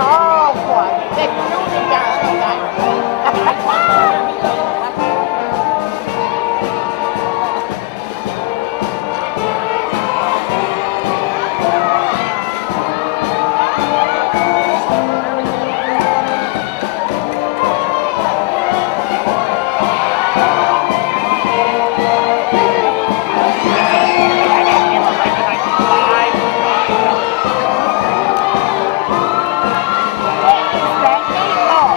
Oh, boy. That shooting got somebody. What is that meatball?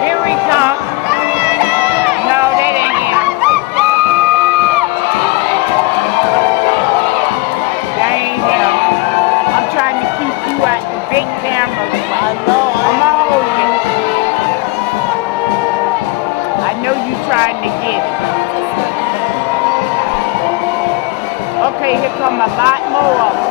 Here we come. No, that ain't him. That ain't him. I'm trying to keep you at the big camera. I know. I'm gonna hold you. I know you trying to get it. Okay, here come a lot more of them.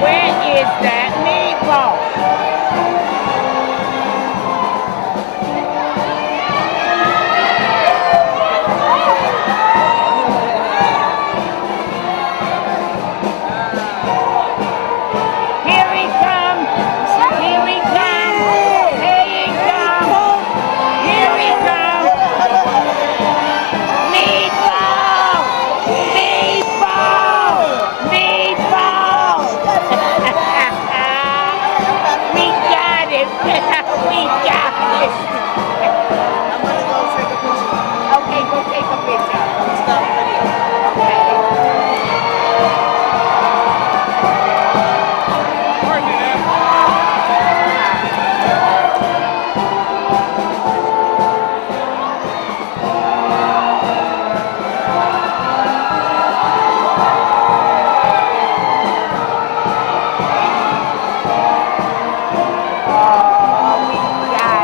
Where is that meatball? Here he comes. Here he comes. Here he comes. Here he comes. Meatball! Meatball! Meatball! We got it. We got it. I'm gonna go take a picture. Okay, go take a picture. Stop video. Okay. Oh, we got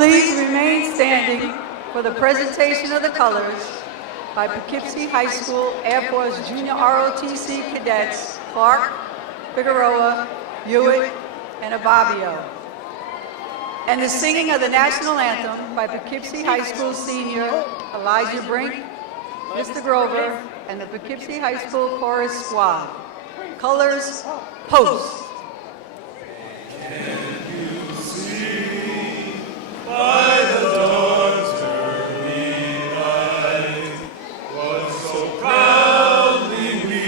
Please remain standing for the presentation of the colors by Poughkeepsie High School Air Force Junior ROTC cadets Clark, Figueroa, Hewitt, and Ababio. And the singing of the national anthem by Poughkeepsie High School senior Elijah Brink, Mr. Grover, and the Poughkeepsie High School chorus squad. Colors, post. By the dawn's early light, what so proudly we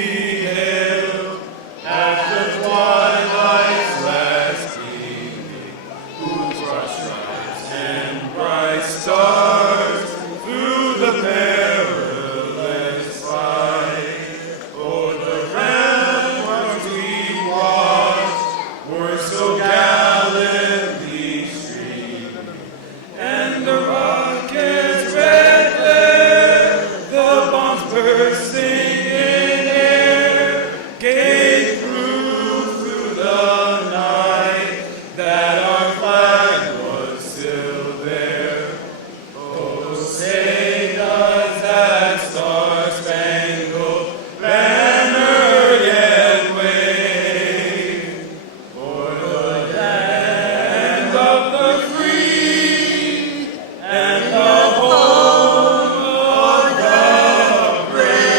hailed after twilight's last evening, whose broad stripes and bright stars through the perilous fight, o'er the ramparts we watched, were so gallantly streaming. And the rockets' red glare, the bombs bursting in air, gave proof through the night that our flag was still there. Oh, say does that star-spangled banner yet wave o'er the land of the free and the home of the brave.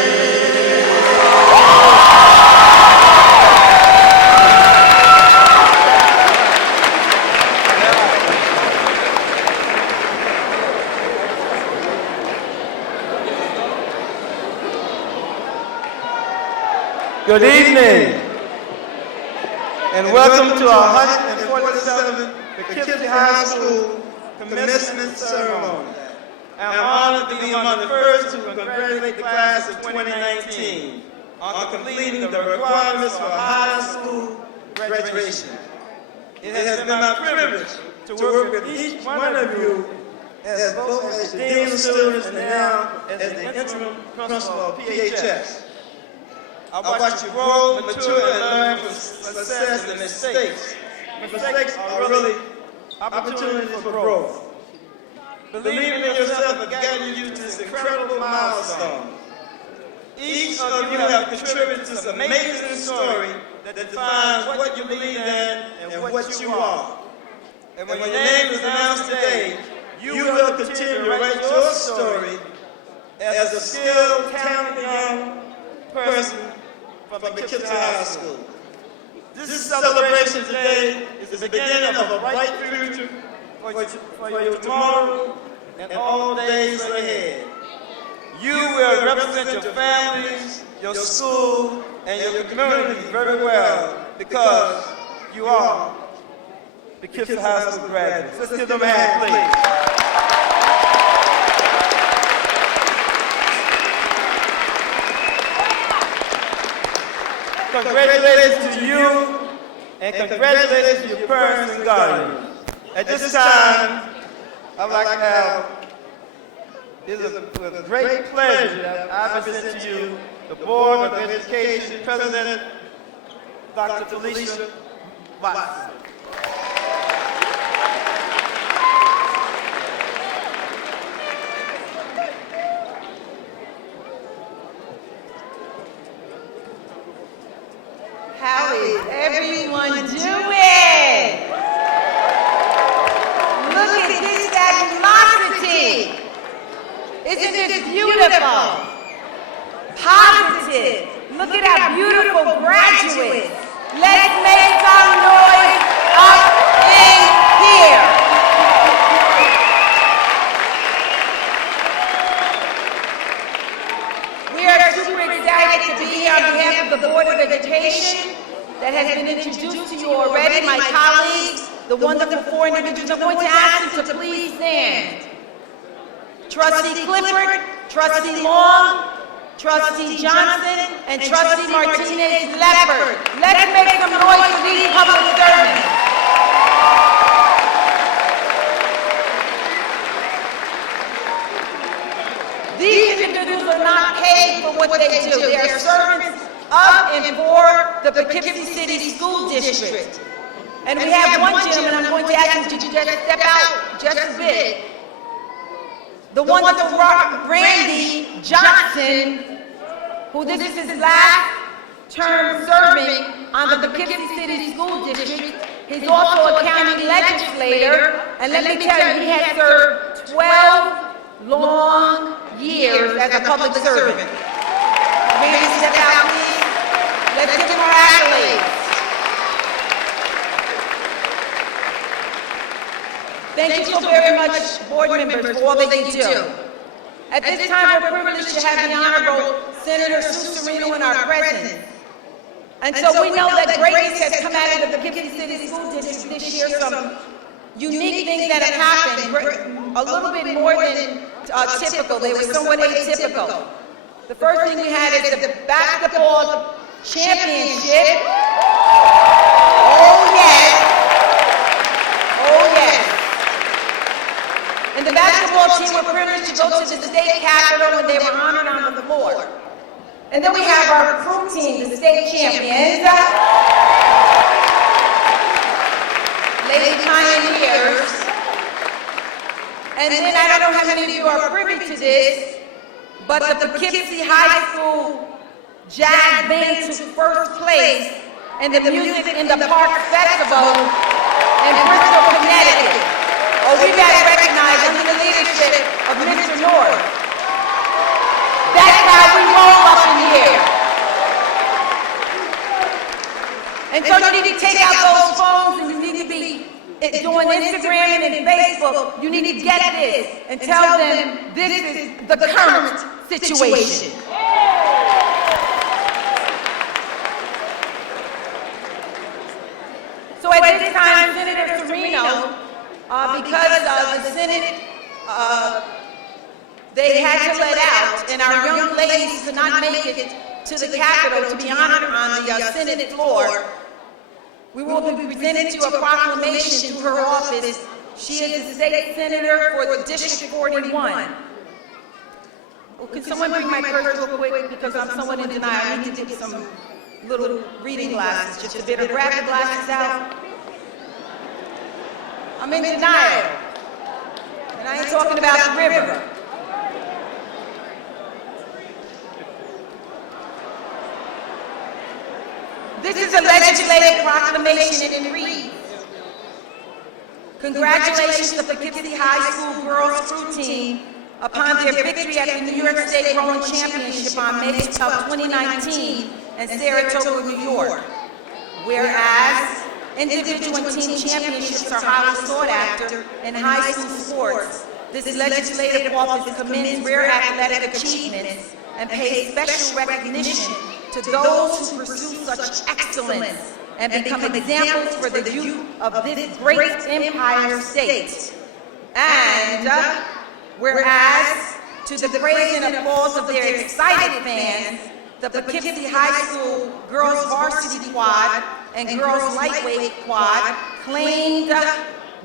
Good evening, and welcome to our 147th Poughkeepsie High School commencement ceremony. I'm honored to be among the first to congratulate the class of 2019 on completing the requirements for high school graduation. It has been my privilege to work with each one of you as both as the Dean of Students and now as the interim principal of PHS. I watched you grow, mature, and learn from success and mistakes. Mistakes are really opportunities for growth. Believing in yourself has gotten you to this incredible milestone. Each of you have contributed to this amazing story that defines what you believe in and what you are. And when your name is announced today, you will continue to write your story as a skilled, talented young person from Poughkeepsie High School. This celebration today is the beginning of a bright future for your tomorrow and all days ahead. You will represent your families, your school, and your community very well because you are Poughkeepsie High School graduates. Let's give them a hand, please. Congratulations to you, and congratulations to your parents and guardians. At this time, I'd like to have, it is with great pleasure that I present to you the Board of Education President, Dr. Felicia Watson. How is everyone doing? Look at this animosity. Isn't this beautiful? Positive. Look at our beautiful graduates. Let's make some noise up in here. We are super excited to be here on behalf of the Board of Education that has been introduced to you already, my colleagues, the wonderful four individuals. I'm going to ask you to please stand. Trustee Clifford, Trustee Long, Trustee Johnson, and Trustee Martinez-Leopard. Let's make some noise for these public servants. These individuals are not paid for what they do. They are servants of and for the Poughkeepsie City School District. And we have one gentleman, I'm going to ask him to just step out just a bit. The wonderful Randy Johnson, who this is his last term serving on the Poughkeepsie City School District. He's also a county legislator, and let me tell you, he has served 12 long years as a public servant. Randy, step out, please. Let's give him our accolades. Thank you so very much, board members, for all that you do. At this time, we're privileged to have the Honorable Senator Sue Serino in our presence. And so we know that greatness has come out of the Poughkeepsie City School District this year, some unique things that have happened, a little bit more than typical. They were somewhat atypical. The first thing we had is the basketball championship. Oh, yes. Oh, yes. And the basketball team were privileged to go to the state capitol and they were honored on the floor. And then we have our crew team, the state champions, Lady Pioneers. And then I don't know how many of you are privy to this, but the Poughkeepsie High School Jazz Band took first place in the Music in the Park Festival in Bristol, Connecticut. Oh, we got it recognized under the leadership of Mr. North. That's how we roll up in here. And so you need to take out those phones and you need to be doing Instagram and Facebook. You need to get this and tell them this is the current situation. So at this time, Senator Serino, because the Senate, they had to let out, and our young ladies could not make it to the Capitol to be honored on the Senate floor, we will be presented to a proclamation to her office. She is the state senator for District 41. Well, can someone bring my purse real quick, because I'm somewhat in denial. I need to get some little reading glasses, just a bit. Or grab the glasses out. I'm in denial. And I ain't talking about the river. This is a legislative proclamation and it reads, congratulations to the Poughkeepsie High School girls crew team upon their victory at the New York State Rowing Championship on May 12, 2019 in Saratoga, New York. Whereas individual and team championships are highly sought after in high school sports, this legislative office commends rare athletic achievements and pays special recognition to those who pursue such excellence and become examples for the youth of this great empire state. And whereas, to the praise and applause of their excited fans, the Poughkeepsie High School girls varsity quad and girls lightweight quad claimed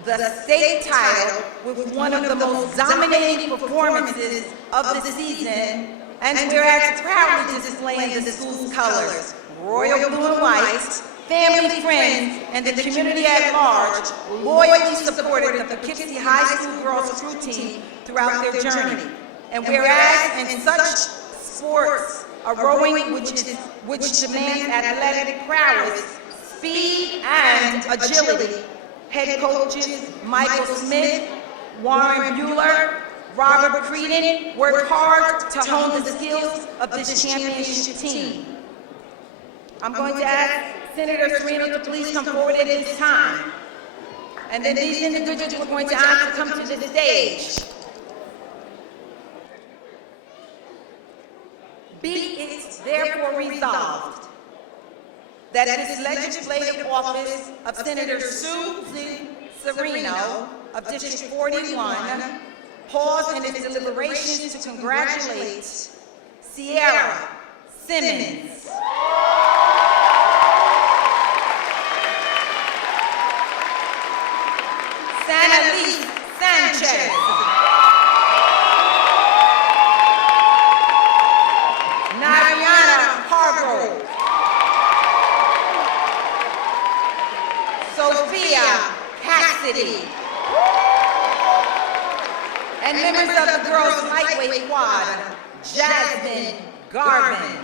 the state title with one of the most dominating performances of the season, and whereas proudly displaying the school's colors, royal blue and white, family, friends, and the community at large loyally supported the Poughkeepsie High School girls crew team throughout their journey. And whereas in such sports, rowing, which demands athletic prowess, speed, and agility, head coaches Michael Smith, Warren Bueller, Robert Creedon worked hard to hone the skills of this championship team. I'm going to ask Senator Serino to please come forward at this time. And then these individuals we're going to ask to come to the stage. Be it therefore resolved that this legislative office of Senator Susan Serino of District 41 pause in its deliberations to congratulate Sierra Simmons, Sanalise Sanchez, Nariana Hargrove, Sophia Quad, Jasmine Garvin.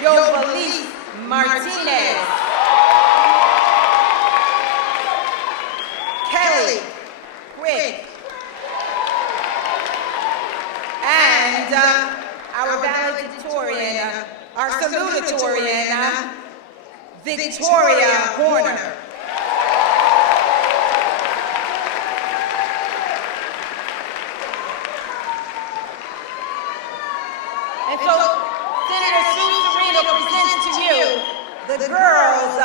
Yovalise Martinez. Kelly Quick. And our valedictorian, our salutatorian, Victoria Horner. And so, Senator Sue Serino presents to you the Girls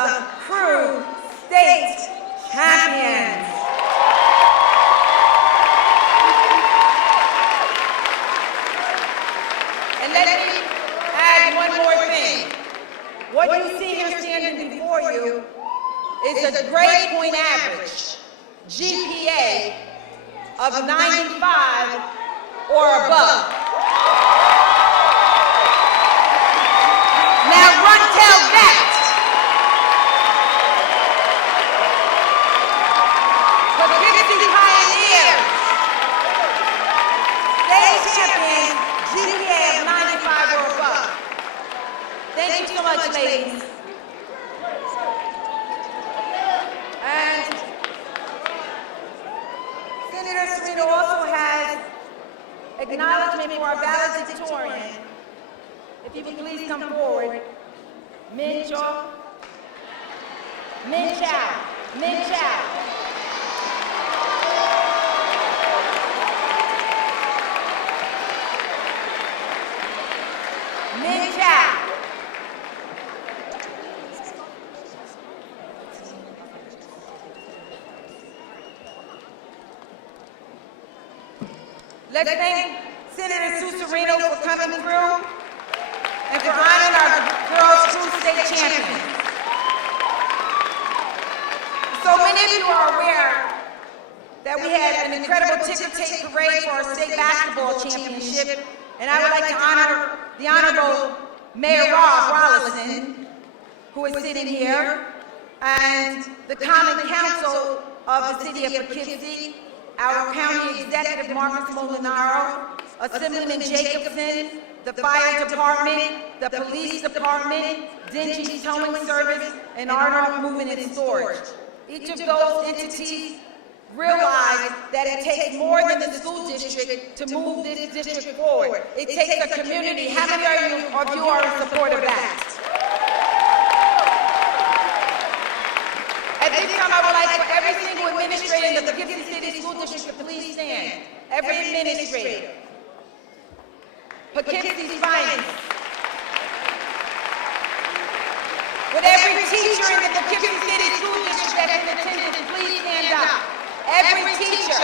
Crew State Champions. And let me add one more thing. What you see here standing before you is a grade point average, GPA of 95 or above. Now run tell that. Poughkeepsie Pioneers, state champions, GPA of 95 or above. Thank you so much, ladies. And Senator Serino also has acknowledgement for our valedictorian. If you would please come forward. Min Chow. Min Chow. Min Chow. Min Chow. Let's thank Senator Sue Serino for coming through and for honoring our Girls Crew State Champions. So many of you are aware that we had an incredible ticker tape parade for our state basketball championship, and I would like to honor the Honorable Mayor Rob Rollison, who is sitting here, and the Common Council of the City of Poughkeepsie, our County Executive Marcus Molinaro, Assemblyman Jacobson, the Fire Department, the Police Department, Dingy Towing Service, and RNR Movement and Storage. Each of those entities realize that it takes more than the school district to move this district forward. It takes a community. How many of you are in support of that? At this time, I would like for every single administrator in the Poughkeepsie City School District to please stand. Every administrator. Poughkeepsie's finest. With every teacher in the Poughkeepsie City School District that's in attendance, please stand up. Every teacher.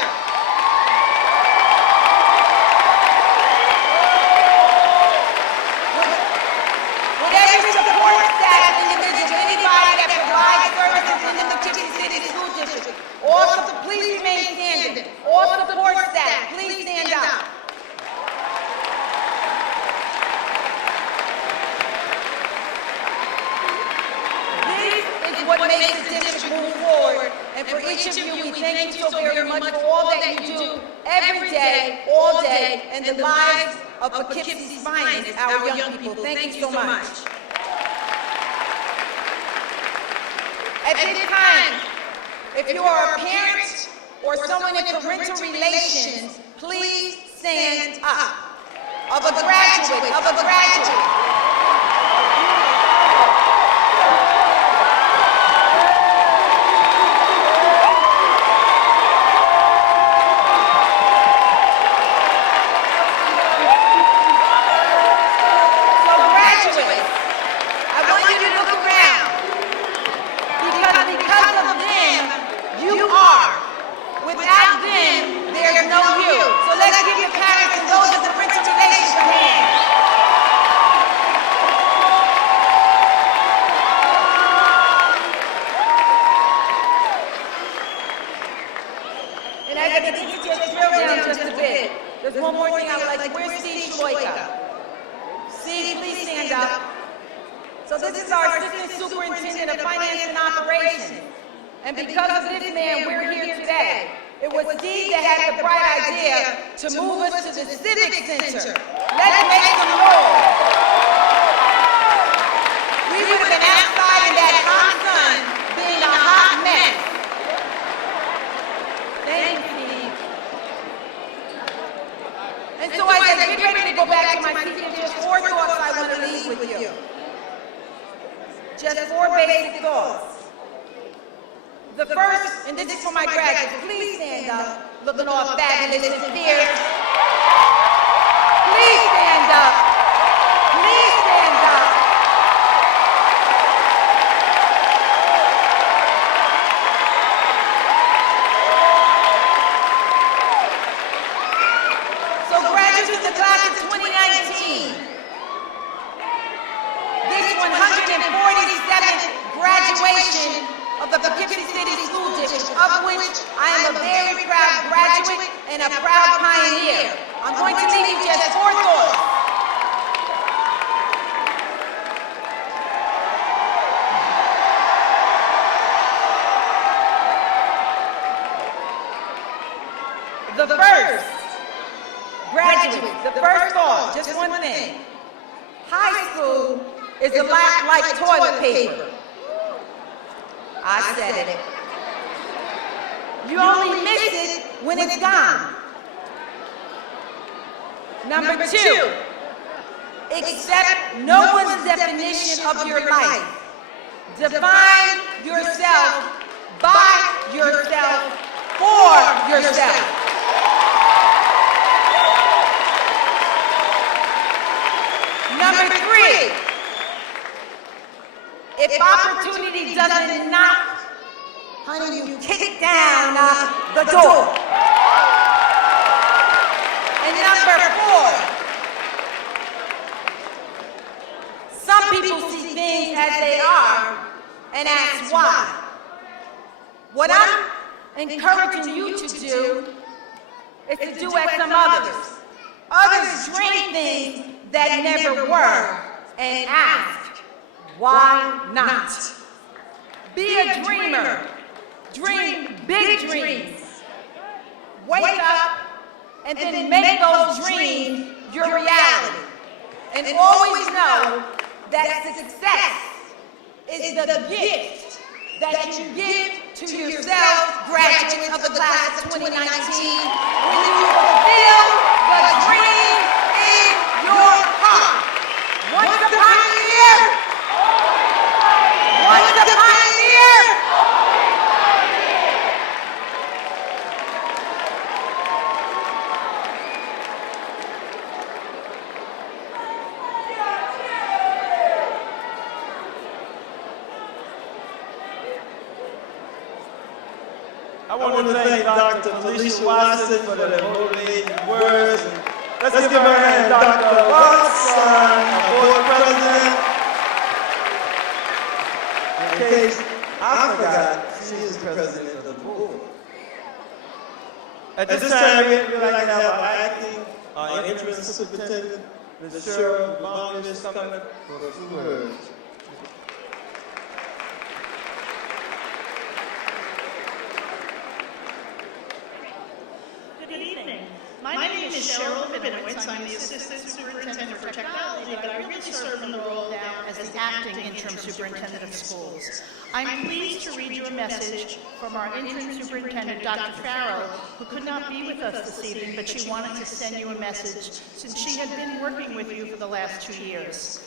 With every support staff individual, anybody that provides services in the Poughkeepsie City School District. Also, please remain standing. All support staff, please stand up. What makes the district move forward. And for each of you, we thank you so very much for all that you do every day, all day, in the lives of Poughkeepsie's finest, our young people. Thank you so much. At this time, if you are a parent or someone in parental relations, please stand up. Of a graduate. There's one more thing I would like to, where's Steve Shloika? Steve, please stand up. So this is our Assistant Superintendent of Finance and Operations. And because of this man, we're here today. It was Steve that had the bright idea to move us to the Civic Center. Let's make some noise. We would have been outside in that hot sun, being a hot mess. Thank you, Steve. And so as I get ready to go back to my seat, there's just 4 thoughts I want to leave with you. Just 4 basic thoughts. The first, and this is for my graduates, please stand up, looking all fabulous and fierce. Please stand up. Please stand up. So graduates of the class of 2019, this 147th graduation of the Poughkeepsie City School District, of which I am a very proud graduate and a proud pioneer. I'm going to leave you just 4 thoughts. The first, graduates, the first thought, just one thing. High school is a lot like toilet paper. I said it. You only miss it when it's gone. Number 2, accept no one's definition of your life. Define yourself by yourself for yourself. Number 3, if opportunity doesn't knock, honey, you kick down the door. And number 4, some people see things as they are and ask why. What I'm encouraging you to do is to do as some others. Others dream things that never were and ask, why not? Be a dreamer. Dream big dreams. Wake up and then make those dreams your reality. And always know that success is the gift that you give to yourself, graduates of the class of 2019, when you fulfill the dream in your heart. Once a pioneer, once a pioneer. I want to thank Dr. Felicia Watson for the motivating words. Let's give her a hand, Dr. Watson, our board president. In case I forgot, she is president of the board. At this time, we'd like to have our acting, our interim superintendent, Ms. Cheryl Bongish, coming for a few words. Good evening. My name is Cheryl Bongish. I'm the Assistant Superintendent for Technology, but I really serve in the role now as the Acting Interim Superintendent of Schools. I'm pleased to read you a message from our Interim Superintendent, Dr. Farrell, who could not be with us this evening, but she wanted to send you a message since she had been working with you for the last 2 years.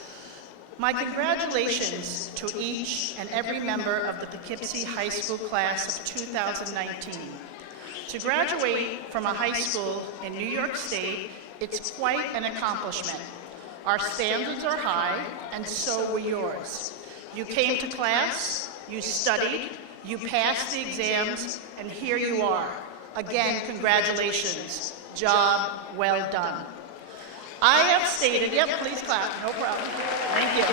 My congratulations to each and every member of the Poughkeepsie High School class of 2019. To graduate from a high school in New York State, it's quite an accomplishment. Our standards are high, and so were yours. You came to class, you studied, you passed the exams, and here you are. Again, congratulations. Job well done. I have stated, please clap, no problem. Thank you.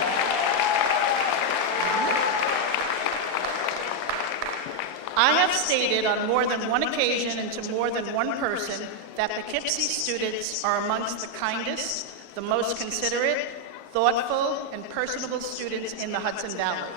I have stated on more than one occasion and to more than one person that Poughkeepsie students are amongst the kindest, the most considerate, thoughtful, and personable students in the Hudson Valley.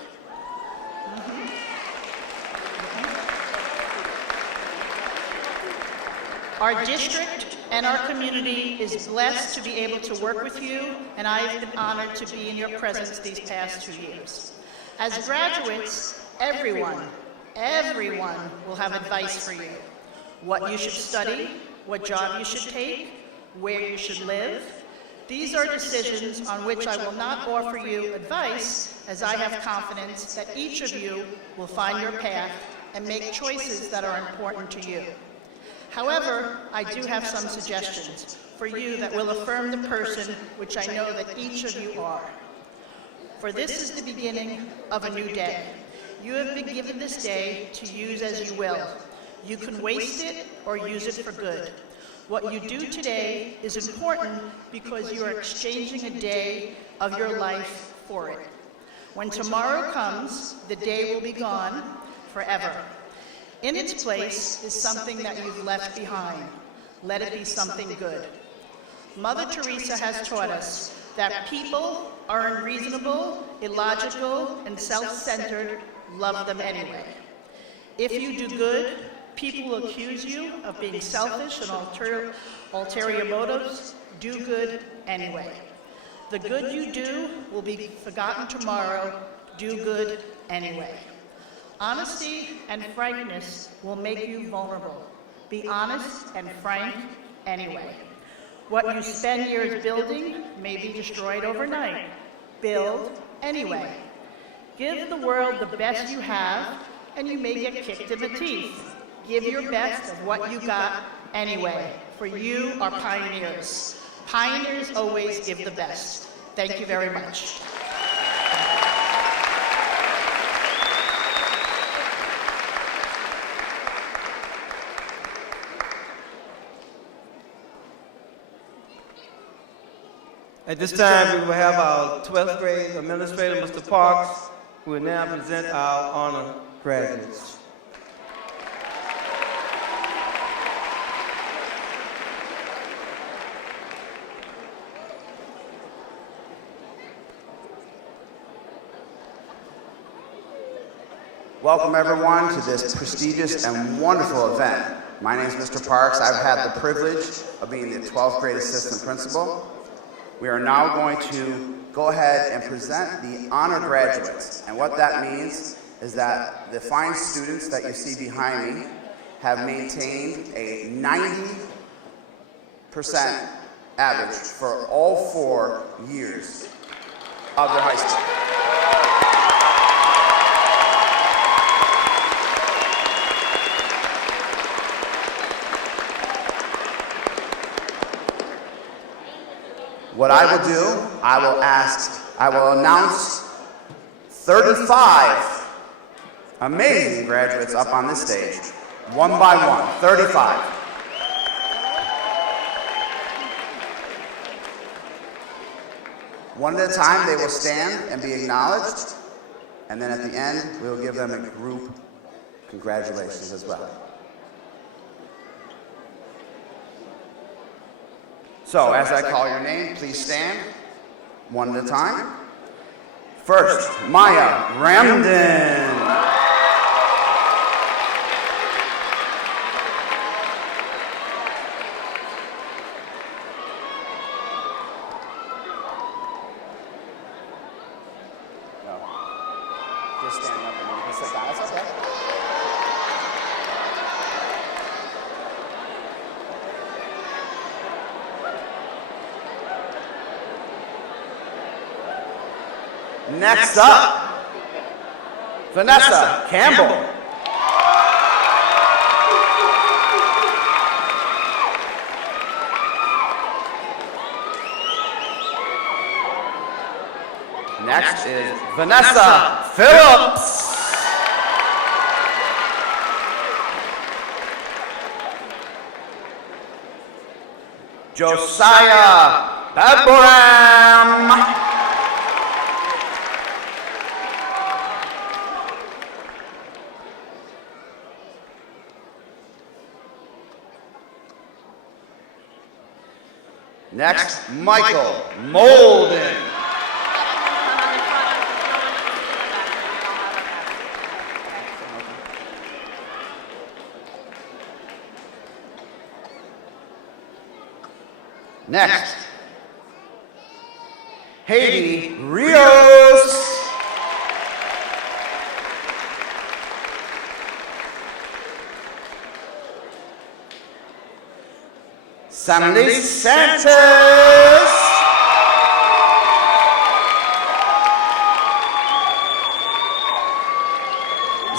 Our district and our community is blessed to be able to work with you, and I've been honored to be in your presence these past 2 years. As graduates, everyone will have advice for you. What you should study, what job you should take, where you should live. These are decisions on which I will not offer you advice, as I have confidence that each of you will find your path and make choices that are important to you. However, I do have some suggestions for you that will affirm the person which I know that each of you are. For this is the beginning of a new day. You have been given this day to use as you will. You can waste it or use it for good. What you do today is important because you are exchanging a day of your life for it. When tomorrow comes, the day will be gone forever. In its place is something that you've left behind. Let it be something good. Mother Teresa has taught us that people are unreasonable, illogical, and self-centered. Love them anyway. If you do good, people will accuse you of being selfish and ulterior motives. Do good anyway. The good you do will be forgotten tomorrow. Do good anyway. Honesty and frankness will make you vulnerable. Be honest and frank anyway. What you spend years building may be destroyed overnight. Build anyway. Give the world the best you have, and you may get kicked in the teeth. Give your best of what you got anyway, for you are pioneers. Pioneers always give the best. Thank you very much. At this time, we will have our 12th grade administrator, Mr. Parks, who will now present our honor graduates. Welcome everyone to this prestigious and wonderful event. My name is Mr. Parks. I've had the privilege of being the 12th grade assistant principal. We are now going to go ahead and present the honor graduates. And what that means is that the fine students that you see behind me have maintained a 90% average for all 4 years of their high school. What I will do, I will announce 35 amazing graduates up on this stage, one by one, 35. One at a time, they will stand and be acknowledged, and then at the end, we will give them a group congratulations as well. So, as I call your name, please stand, one at a time. First, Maya Ramden. No. Just stand up and you can sit down, that's okay. Next up, Vanessa Campbell. Next is Vanessa Phillips. Josiah Badboram. Next, Michael Molden. Next, Haiti Rios. Samly Santos.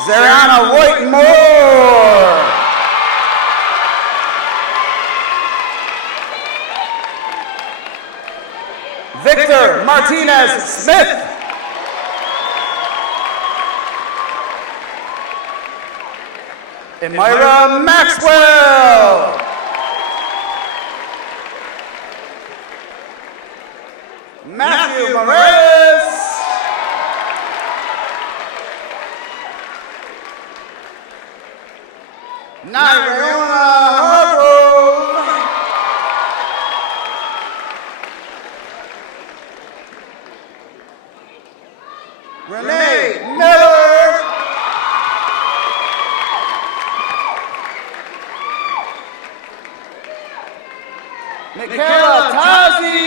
Zariana Whitmore. Victor Martinez Smith. Emira Maxwell. Matthew Morales. Nyrona Hargrove. Renee Miller. Michaela Tazi.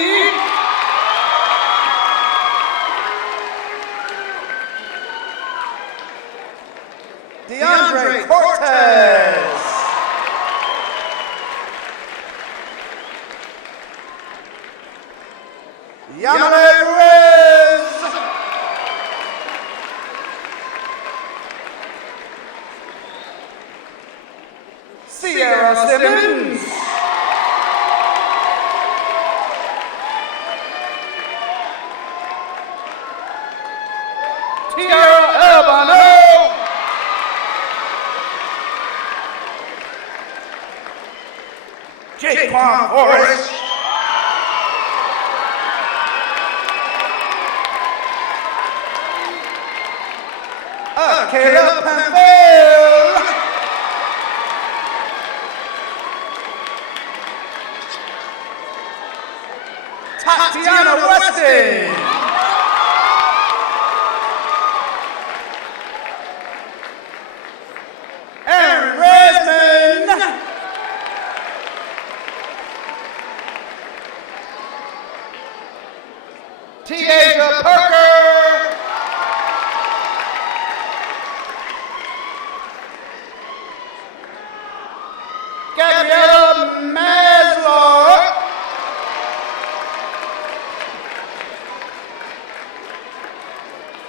DeAndre Cortez. Yamale Perez. Sierra Simmons. Tiara Albano. Jaquan Forrest. Caleb Panfil. Tatiana Weston. Aaron Resman. Tiaja Parker. Gabriella Maslow.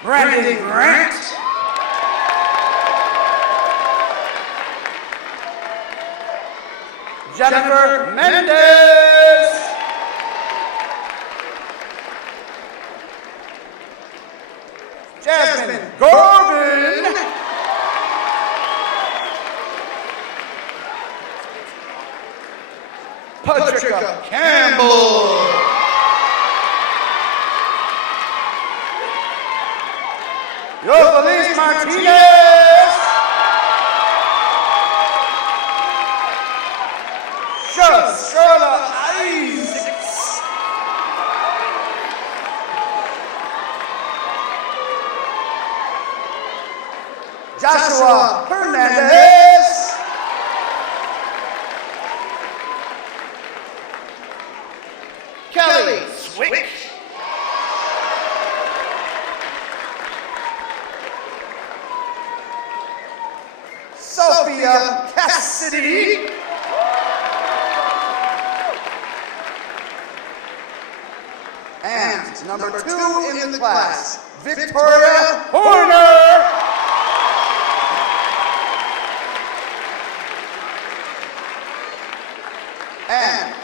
Brandon Grant. Jennifer Mendez. Jasmine Gordon. Patricia Campbell. Feliz Martinez. Shirla Isaacs. Joshua Hernandez. Kelly Swick. Sophia Cassidy. And number 2 in the class, Victoria Horner. And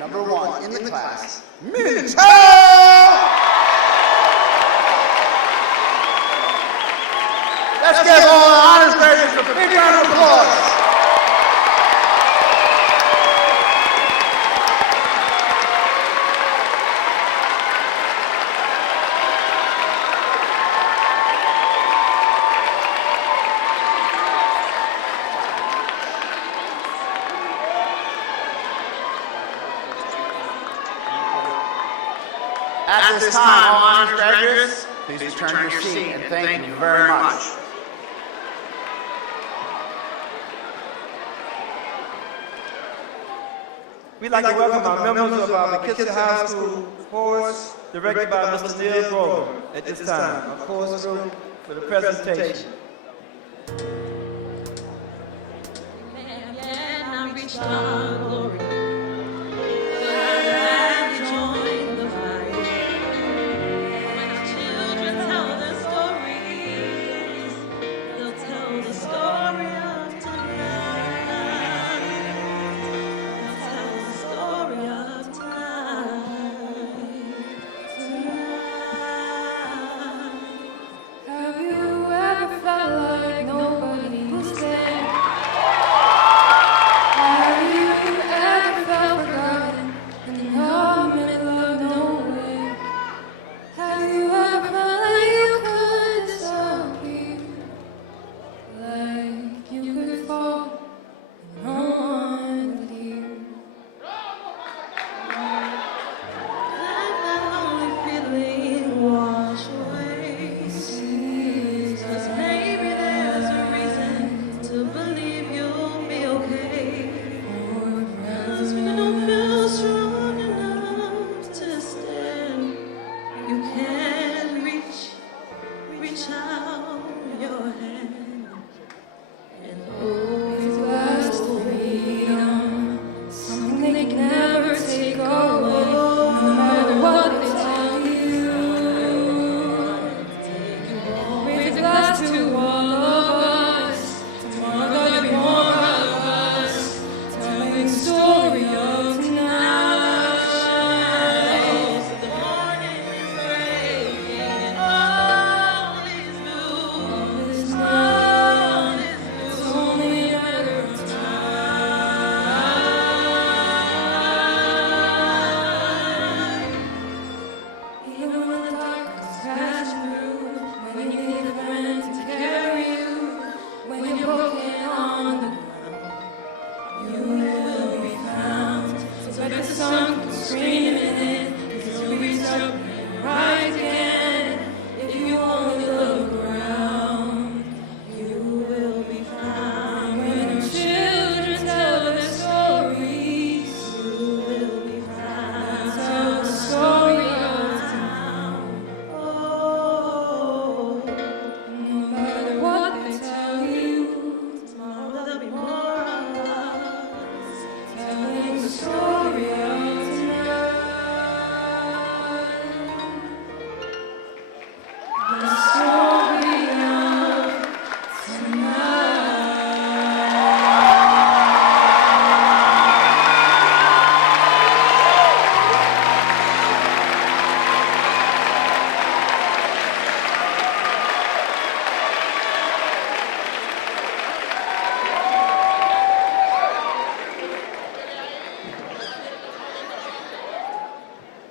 number 1 in the class, Min Chow. Let's give all the honors graduates a big round of applause. At this time, all honors graduates, please return to your seat and thank you very much. We'd like to welcome our members of our Poughkeepsie High School chorus, directed by Mr. Neil Grover, at this time. Our chorus group for the presentation.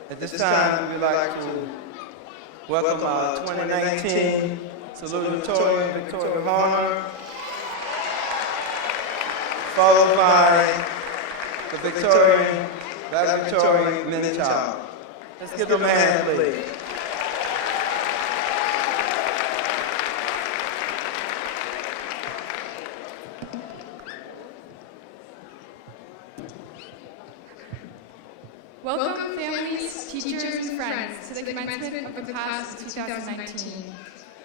At this time, we would like to welcome our 2019 salutatorian, Victoria Horner, followed by the Victorian, valedictorian men-child. Let's give them a hand, please. Welcome, families, teachers, and friends, to the commencement of the class of 2019.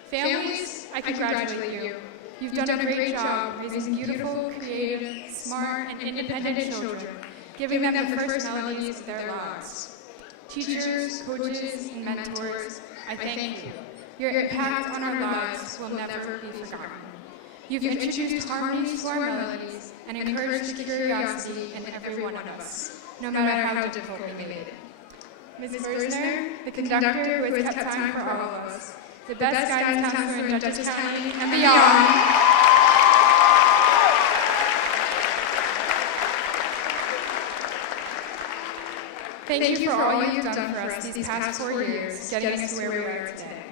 Families, I congratulate you. You've done a great job raising beautiful, creative, smart, and independent children, giving them the first melodies of their lives. Teachers, coaches, and mentors, I thank you. Your impact on our lives will never be forgotten. You've introduced harmonies to our melodies and encouraged curiosity in every one of us, no matter how difficult we made it. Ms. Versner, the conductor who has kept time for all of us, the best guidance counselor in Dutchess County and beyond, thank you for all you've done for us these past 4 years, getting us to where we are today.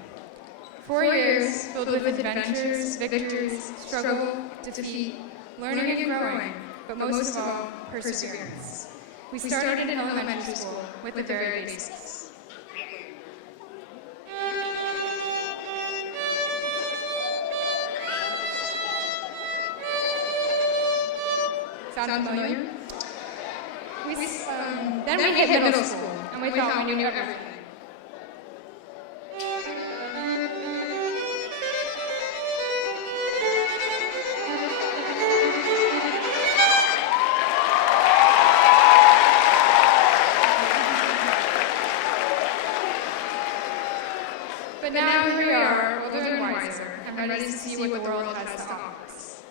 4 years filled with adventures, victories, struggle, defeat, learning and growing, but most of all, perseverance. We started in elementary school with the very basics. Sound familiar? Then we hit middle school, and we thought we knew everything. But now here we are, older and wiser, and ready to see what the world has to offer us.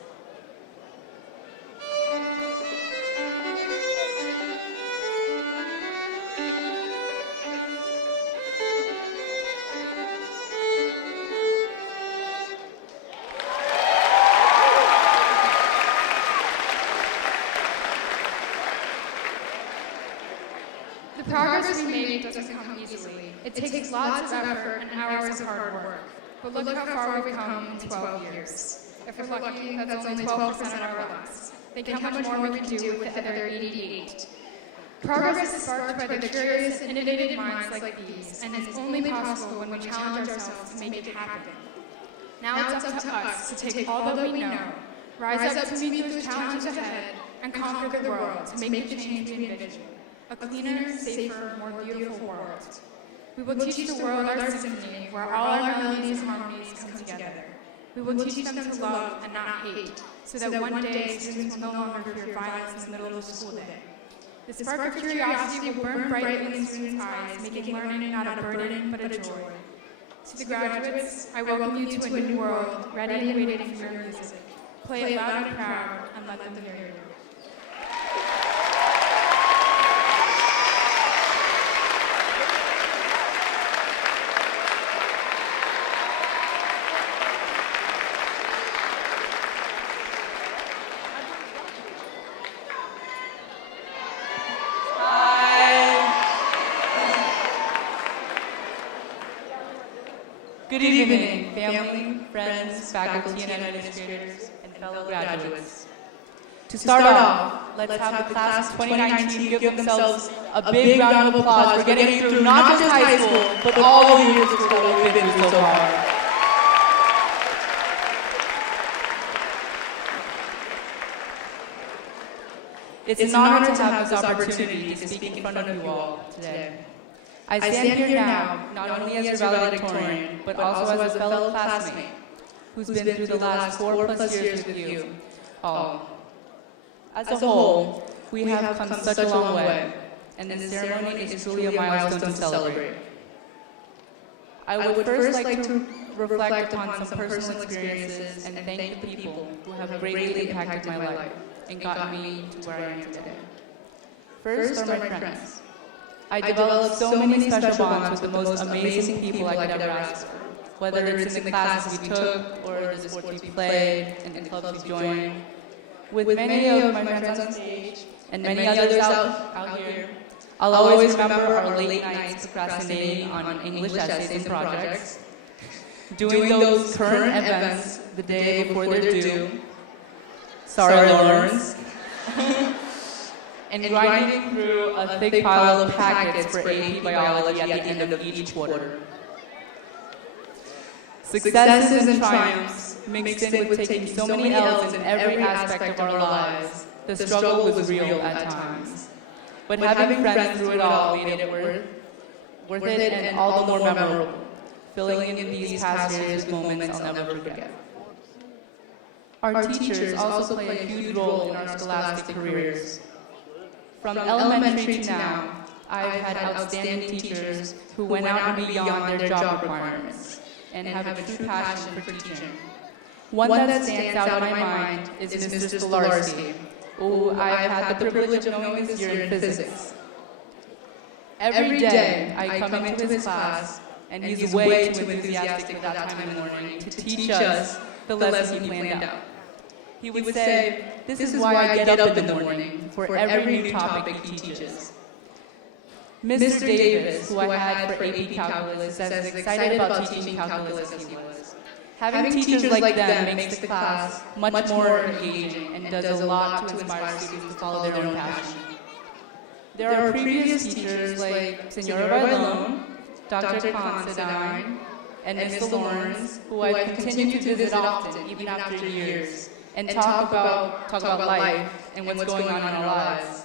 The progress we make doesn't come easily. It takes lots of effort and hours of hard work. But look how far we've come in 12 years. If we're lucky, that's only 12% of our lives. Think how much more we can do with the other 88. Progress is sparked by the curious, innovative minds like these, and it's only possible when we challenge ourselves to make it happen. Now it's up to us to take all that we know, rise up to meet those challenges ahead, and conquer the world to make the change we envision. A cleaner, safer, more beautiful world. We will teach the world our symphony, where all our melodies and harmonies come together. We will teach them to love and not hate, so that one day students will no longer fear violence in the middle of the school day. The spark of curiosity will burn brightly in students' eyes, making learning not a burden, but a joy. To the graduates, I welcome you to a new world, ready and waiting for your music. Play it loud and proud, and let them hear you. Good evening, family, friends, faculty, and administrators, and fellow graduates. To start off, let's have the class of 2019 give themselves a big round of applause for getting through not just high school, but all the years of school that we've been through so far. It's an honor to have this opportunity to speak in front of you all today. I stand here now, not only as your valedictorian, but also as a fellow classmate who's been through the last 4+ years with you all. As a whole, we have come such a long way, and this ceremony is truly a milestone to celebrate. I would first like to reflect upon some personal experiences and thank the people who have greatly impacted my life and gotten me to where I am today. First are my friends. I developed so many special bonds with the most amazing people I could ever ask for, whether it's in the classes we took, or the sports we played, and the clubs we joined. With many of my friends on stage, and many others out here, I'll always remember our late nights procrastinating on English essays and projects, doing those current events the day before they're due. Sorry, Lawrence. And grinding through a thick pile of packets for AP biology at the end of each quarter. Successes and triumphs mixed in with taking so many L's in every aspect of our lives, the struggle was real at times. But having friends through it all made it worth it and all the more memorable, filling in these past years with moments I'll never forget. Our teachers also play a huge role in our scholastic careers. From elementary to now, I've had outstanding teachers who went out and beyond their job requirements and have a true passion for teaching. One that stands out in my mind is Mr. Stolarski, who I've had the privilege of knowing this year in physics. Every day, I come into his class, and he's way too enthusiastic at that time in the morning to teach us the lesson he planned out. He would say, "This is why I get up in the morning, for every new topic he teaches." Mr. Davis, who I had for AP Calculus, is as excited about teaching calculus as he was. Having teachers like them makes the class much more engaging and does a lot to inspire students to follow their own passion. There are previous teachers like Senora Bailon, Dr. Considine, and Mr. Lawrence, who I've continued to visit often, even after years, and talk about life and what's going on in our lives.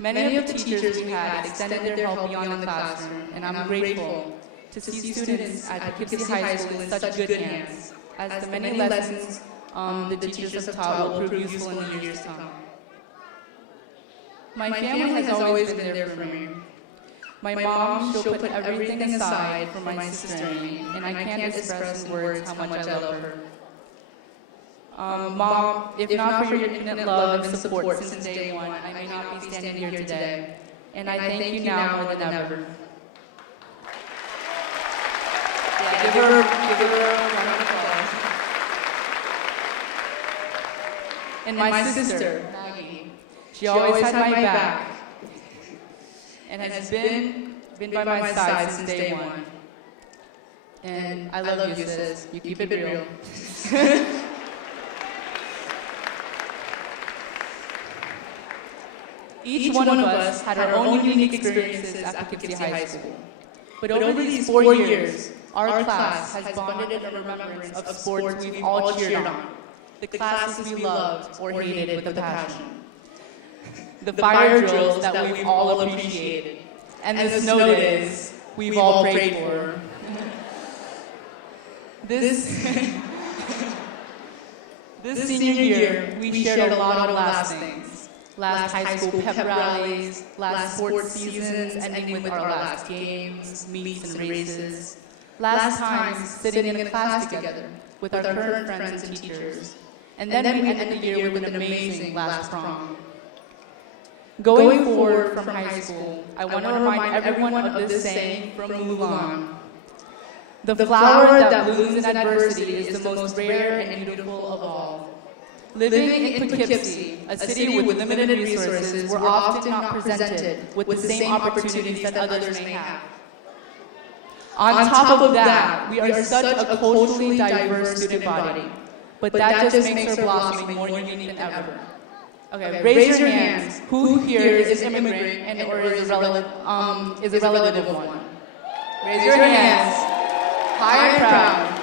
Many of the teachers we had extended their help beyond the classroom, and I'm grateful to see students at Poughkeepsie High School in such good hands, as the many lessons the teachers have taught will prove useful in the years to come. My family has always been there for me. My mom, she'll put everything aside for my sister and me, and I can't express in words how much I love her. Mom, if not for your infinite love and support since day one, I may not be standing here today, and I thank you now more than ever. Yeah, give her a round of applause. And my sister, Maggie, she always had my back and has been by my side since day one. And I love you, sis. You keep it real. Each one of us had our own unique experiences at Poughkeepsie High School. But over these 4 years, our class has bonded in remembrance of sports we've all cheered on, the classes we loved or hated with a passion, the fire drills that we've all appreciated, and the snow days we've all prayed for. This senior year, we shared a lot of last things. Last high school pep rallies, last sports seasons ending with our last games, meets and races, last times sitting in a class together with our current friends and teachers, and then we ended the year with an amazing last prom. Going forward from high school, I want to remind everyone of this saying from Mulan. The flower that blooms in adversity is the most rare and beautiful of all. Living in Poughkeepsie, a city with limited resources, we're often not presented with the same opportunities that others may have. On top of that, we are such a culturally diverse student body, but that just makes our blossoming more unique than ever. Okay, raise your hands. Who here is an immigrant and or is a relative of one? Raise your hands. High and proud.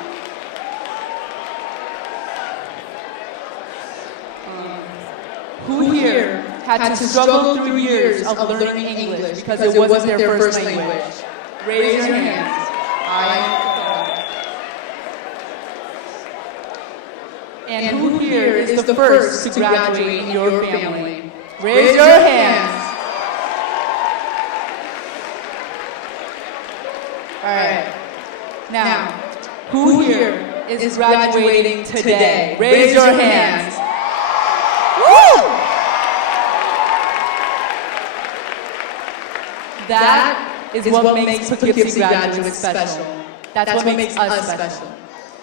Who here had to struggle through years of learning English because it wasn't their first language? Raise your hands. And who here is the first to graduate in your family? Raise your hands. All right. Now, who here is graduating today? Raise your hands. Woo! That is what makes Poughkeepsie graduates special. That's what makes us special.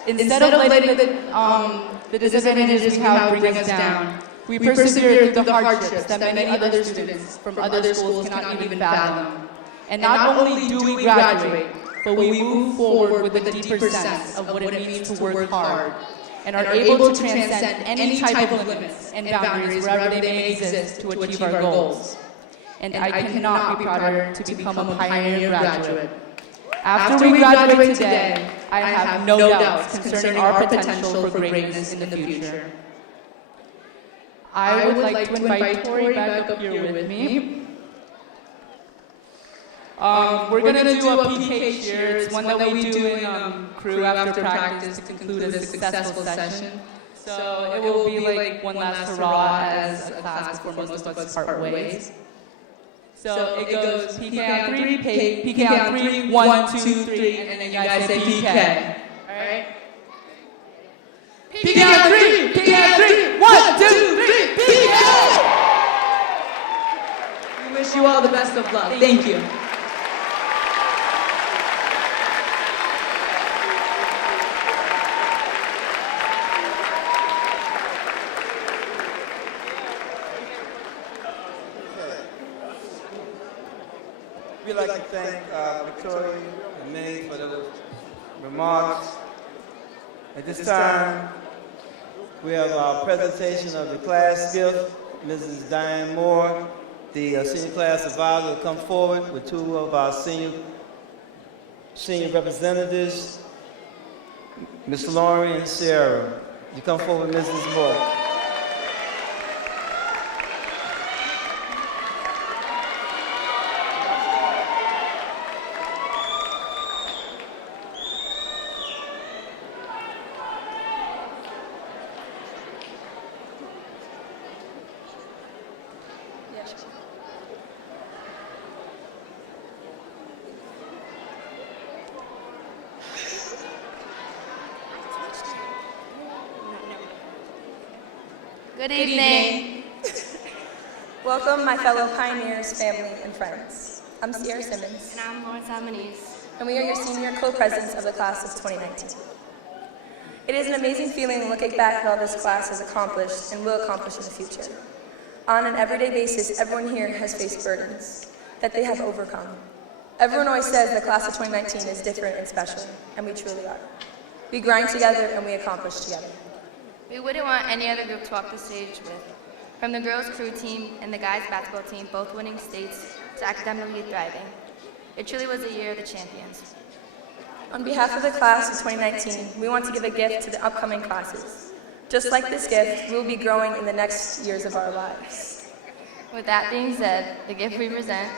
Instead of letting the disadvantages we have bring us down, we persevere through the hardships that many other students from other schools cannot even fathom. And not only do we graduate, but we move forward with a deeper sense of what it means to work hard, and are able to transcend any type of limits and boundaries wherever they may exist to achieve our goals. And I cannot be prouder to become a pioneer graduate. After we graduate today, I have no doubts concerning our potential for greatness in the future. I would like to invite Tori back up here with me. We're going to do a PK cheer. It's one that we do in crew after practice to conclude a successful session. So it will be like one last hurrah as a class before most of us part ways. So it goes PK on 3, PK on 3, 1, 2, 3, and then you guys say PK. Alright? PK on 3, PK on 3, 1, 2, 3, PK! We wish you all the best of luck. Thank you. We'd like to thank Victoria and May for those remarks. At this time, we have our presentation of the class gift. Mrs. Diane Moore, the senior class advisor, will come forward with two of our senior representatives, Mr. Laurie and Sarah. You come forward, Mrs. Moore. Good evening. Welcome, my fellow pioneers, family, and friends. I'm Sierra Simmons. And I'm Lawrence Albanese. And we are your senior co-presidents of the class of 2019. It is an amazing feeling looking back at all this class has accomplished and will accomplish in the future. On an everyday basis, everyone here has faced burdens that they have overcome. Everyone always says the class of 2019 is different and special, and we truly are. We grind together and we accomplish together. We wouldn't want any other group to walk the stage with. From the girls' crew team and the guys' basketball team, both winning states, to academically thriving. It truly was a year of the champions. On behalf of the class of 2019, we want to give a gift to the upcoming classes. Just like this gift, we will be growing in the next years of our lives. With that being said, the gift we present,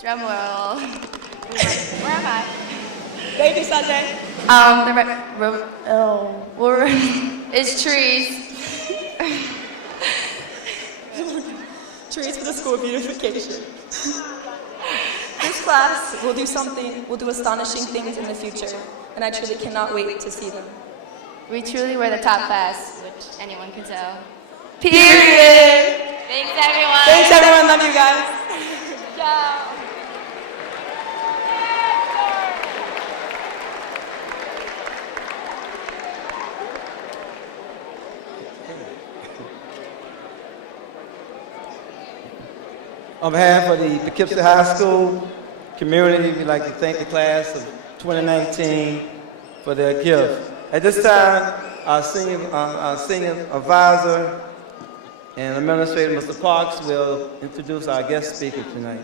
drum roll. Where am I? Thank you, Sanjay. Is trees. Trees for the school beautification. This class will do astonishing things in the future, and I truly cannot wait to see them. We truly were the top class, which anyone can tell. Period. Thanks, everyone. Thanks, everyone. Love you guys. Ciao. On behalf of the Poughkeepsie High School community, we'd like to thank the class of 2019 for their gift. At this time, our senior advisor and administrator, Mr. Parks, will introduce our guest speaker tonight.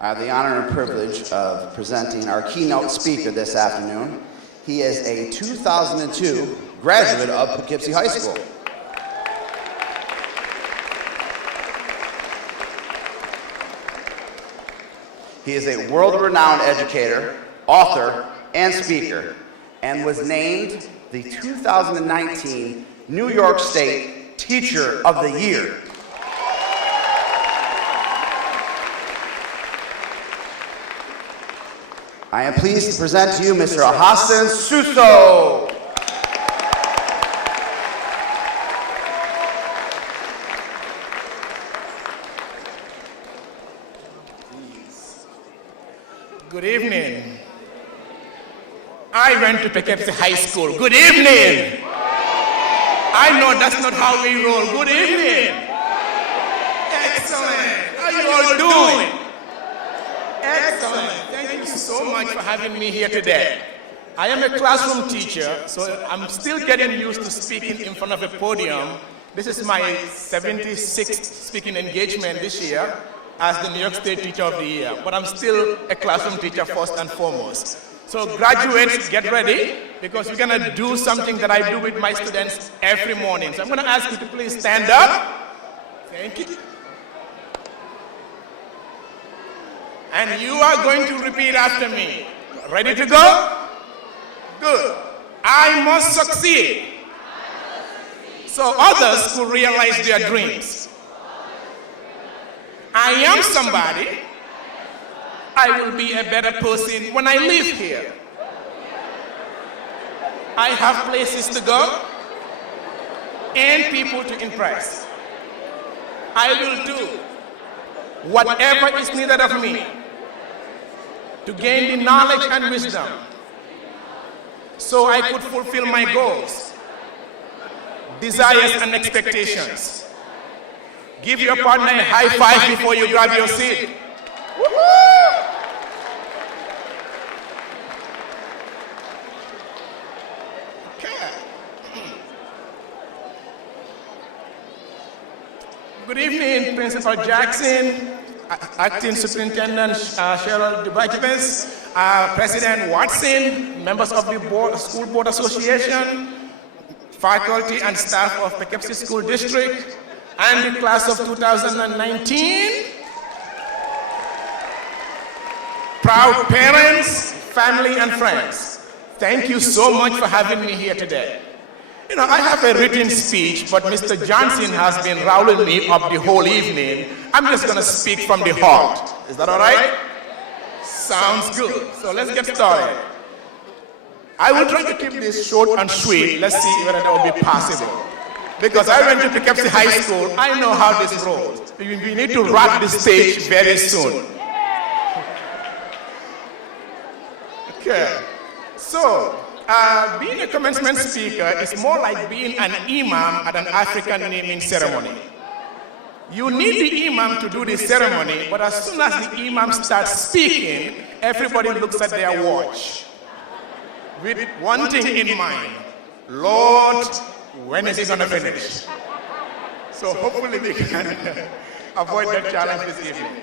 I have the honor and privilege of presenting our keynote speaker this afternoon. He is a 2002 graduate of Poughkeepsie High School. He is a world-renowned educator, author, and speaker, and was named the 2019 New York State Teacher of the Year. I am pleased to present to you Mr. Hassan Suso. Good evening. I went to Poughkeepsie High School. Good evening. I know that's not how we roll. Good evening. Excellent. How you all doing? Excellent. Thank you so much for having me here today. I am a classroom teacher, so I'm still getting used to speaking in front of a podium. This is my 76th speaking engagement this year as the New York State Teacher of the Year, but I'm still a classroom teacher first and foremost. So graduates, get ready, because we're going to do something that I do with my students every morning. So I'm going to ask you to please stand up. Thank you. And you are going to repeat after me. Ready to go? Good. I must succeed so others could realize their dreams. I am somebody. I will be a better person when I leave here. I have places to go and people to impress. I will do whatever is needed of me to gain the knowledge and wisdom so I could fulfill my goals, desires, and expectations. Give your partner a high five before you grab your seat. Good evening, Principal Jackson, Acting Superintendent Cheryl DeBakibes, President Watson, members of the School Board Association, faculty and staff of Poughkeepsie School District, and the class of 2019, proud parents, family, and friends. Thank you so much for having me here today. You know, I have a written speech, but Mr. Johnson has been riling me up the whole evening. I'm just going to speak from the heart. Is that all right? Sounds good. So let's get started. I will try to keep this short and sweet. Let's see whether that will be possible. Because I went to Poughkeepsie High School, I know how this rolls. We need to rock the stage very soon. Okay. So, being a commencement speaker is more like being an imam at an African naming ceremony. You need the imam to do the ceremony, but as soon as the imam starts speaking, everybody looks at their watch with one thing in mind: Lord, when is he going to finish? So hopefully we can avoid that challenge this evening.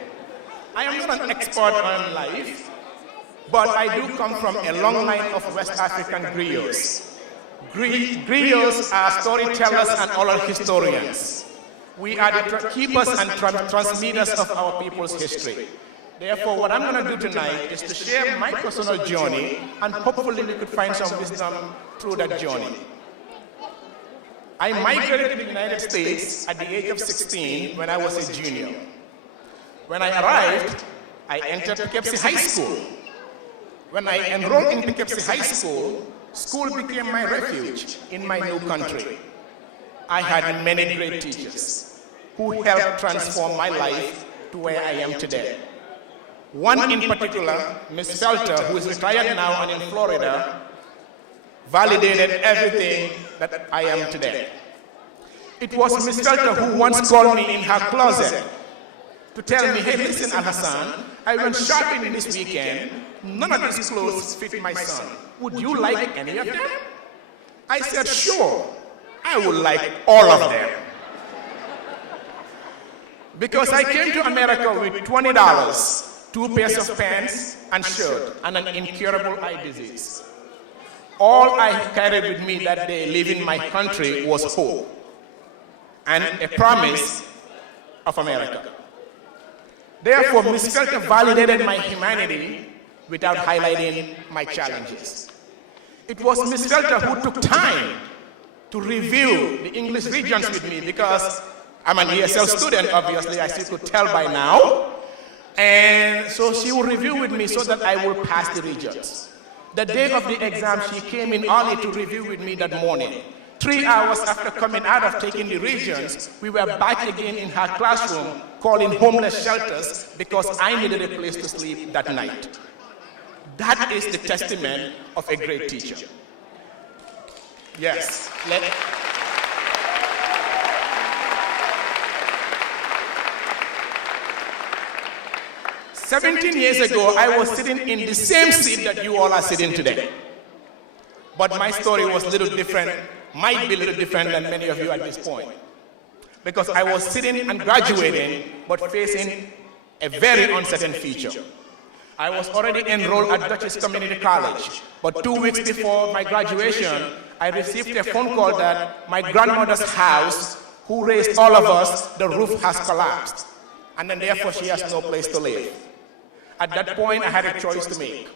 I am not an expert on life, but I do come from a long line of West African griots. Griots are storytellers and oral historians. We are the keepers and transmitters of our people's history. Therefore, what I'm going to do tonight is to share my personal journey, and hopefully we could find some wisdom through that journey. I migrated to the United States at the age of 16 when I was a junior. When I arrived, I entered Poughkeepsie High School. When I enrolled in Poughkeepsie High School, school became my refuge in my new country. I had many great teachers who helped transform my life to where I am today. One in particular, Ms. Felter, who is retired now and in Florida, validated everything that I am today. It was Ms. Felter who once called me in her closet to tell me, hey, listen, Al-Hassan, I went shopping this weekend. None of these clothes fit my son. Would you like any of them? I said, sure, I would like all of them. Because I came to America with $20, 2 pairs of pants and shirt, and an incurable eye disease. All I carried with me that day leaving my country was hope and a promise of America. Therefore, Ms. Felter validated my humanity without highlighting my challenges. It was Ms. Felter who took time to review the English regions with me, because I'm an ESL student, obviously, as you could tell by now. And so she will review with me so that I will pass the regions. The day of the exam, she came in early to review with me that morning. 3 hours after coming out of taking the regions, we were back again in her classroom calling homeless shelters because I needed a place to sleep that night. That is the testament of a great teacher. Yes. 17 years ago, I was sitting in the same seat that you all are sitting today. But my story was a little different, might be a little different than many of you at this point. Because I was sitting and graduating, but facing a very uncertain future. I was already enrolled at Dutchess Community College, but 2 weeks before my graduation, I received a phone call that my grandmother's house, who raised all of us, the roof has collapsed, and then therefore she has no place to live. At that point, I had a choice to make.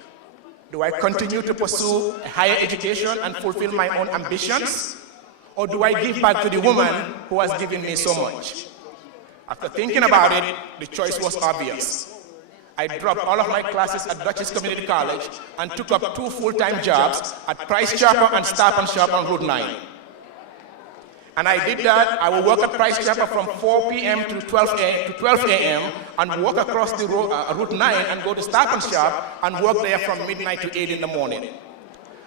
Do I continue to pursue a higher education and fulfill my own ambitions? Or do I give back to the woman who has given me so much? After thinking about it, the choice was obvious. I dropped all of my classes at Dutchess Community College and took up 2 full-time jobs at Price Chopper and Stop & Shop on Route 9. And I did that. I would work at Price Chopper from 4 p.m. to 12 a.m. and walk across the Route 9 and go to Stop & Shop and work there from midnight to 8 in the morning.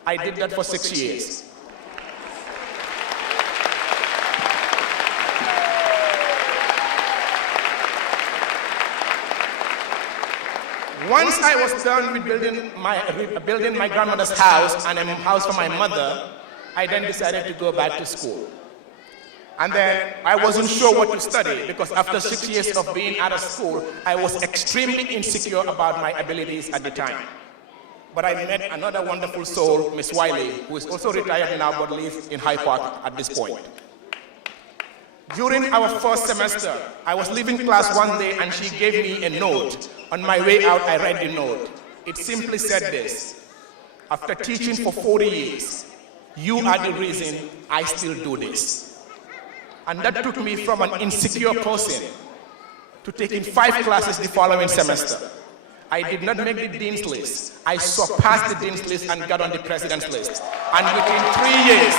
I did that for 6 years. Once I was done with building my grandmother's house and a house for my mother, I then decided to go back to school. And then I wasn't sure what to study, because after 6 years of being out of school, I was extremely insecure about my abilities at the time. But I met another wonderful soul, Miss Wiley, who is also retired now but lives in Hyde Park at this point. During our first semester, I was leaving class one day and she gave me a note. On my way out, I read the note. It simply said this: after teaching for 40 years, you are the reason I still do this. And that took me from an insecure person to taking 5 classes the following semester. I did not make the dean's list. I surpassed the dean's list and got on the president's list. And within 3 years,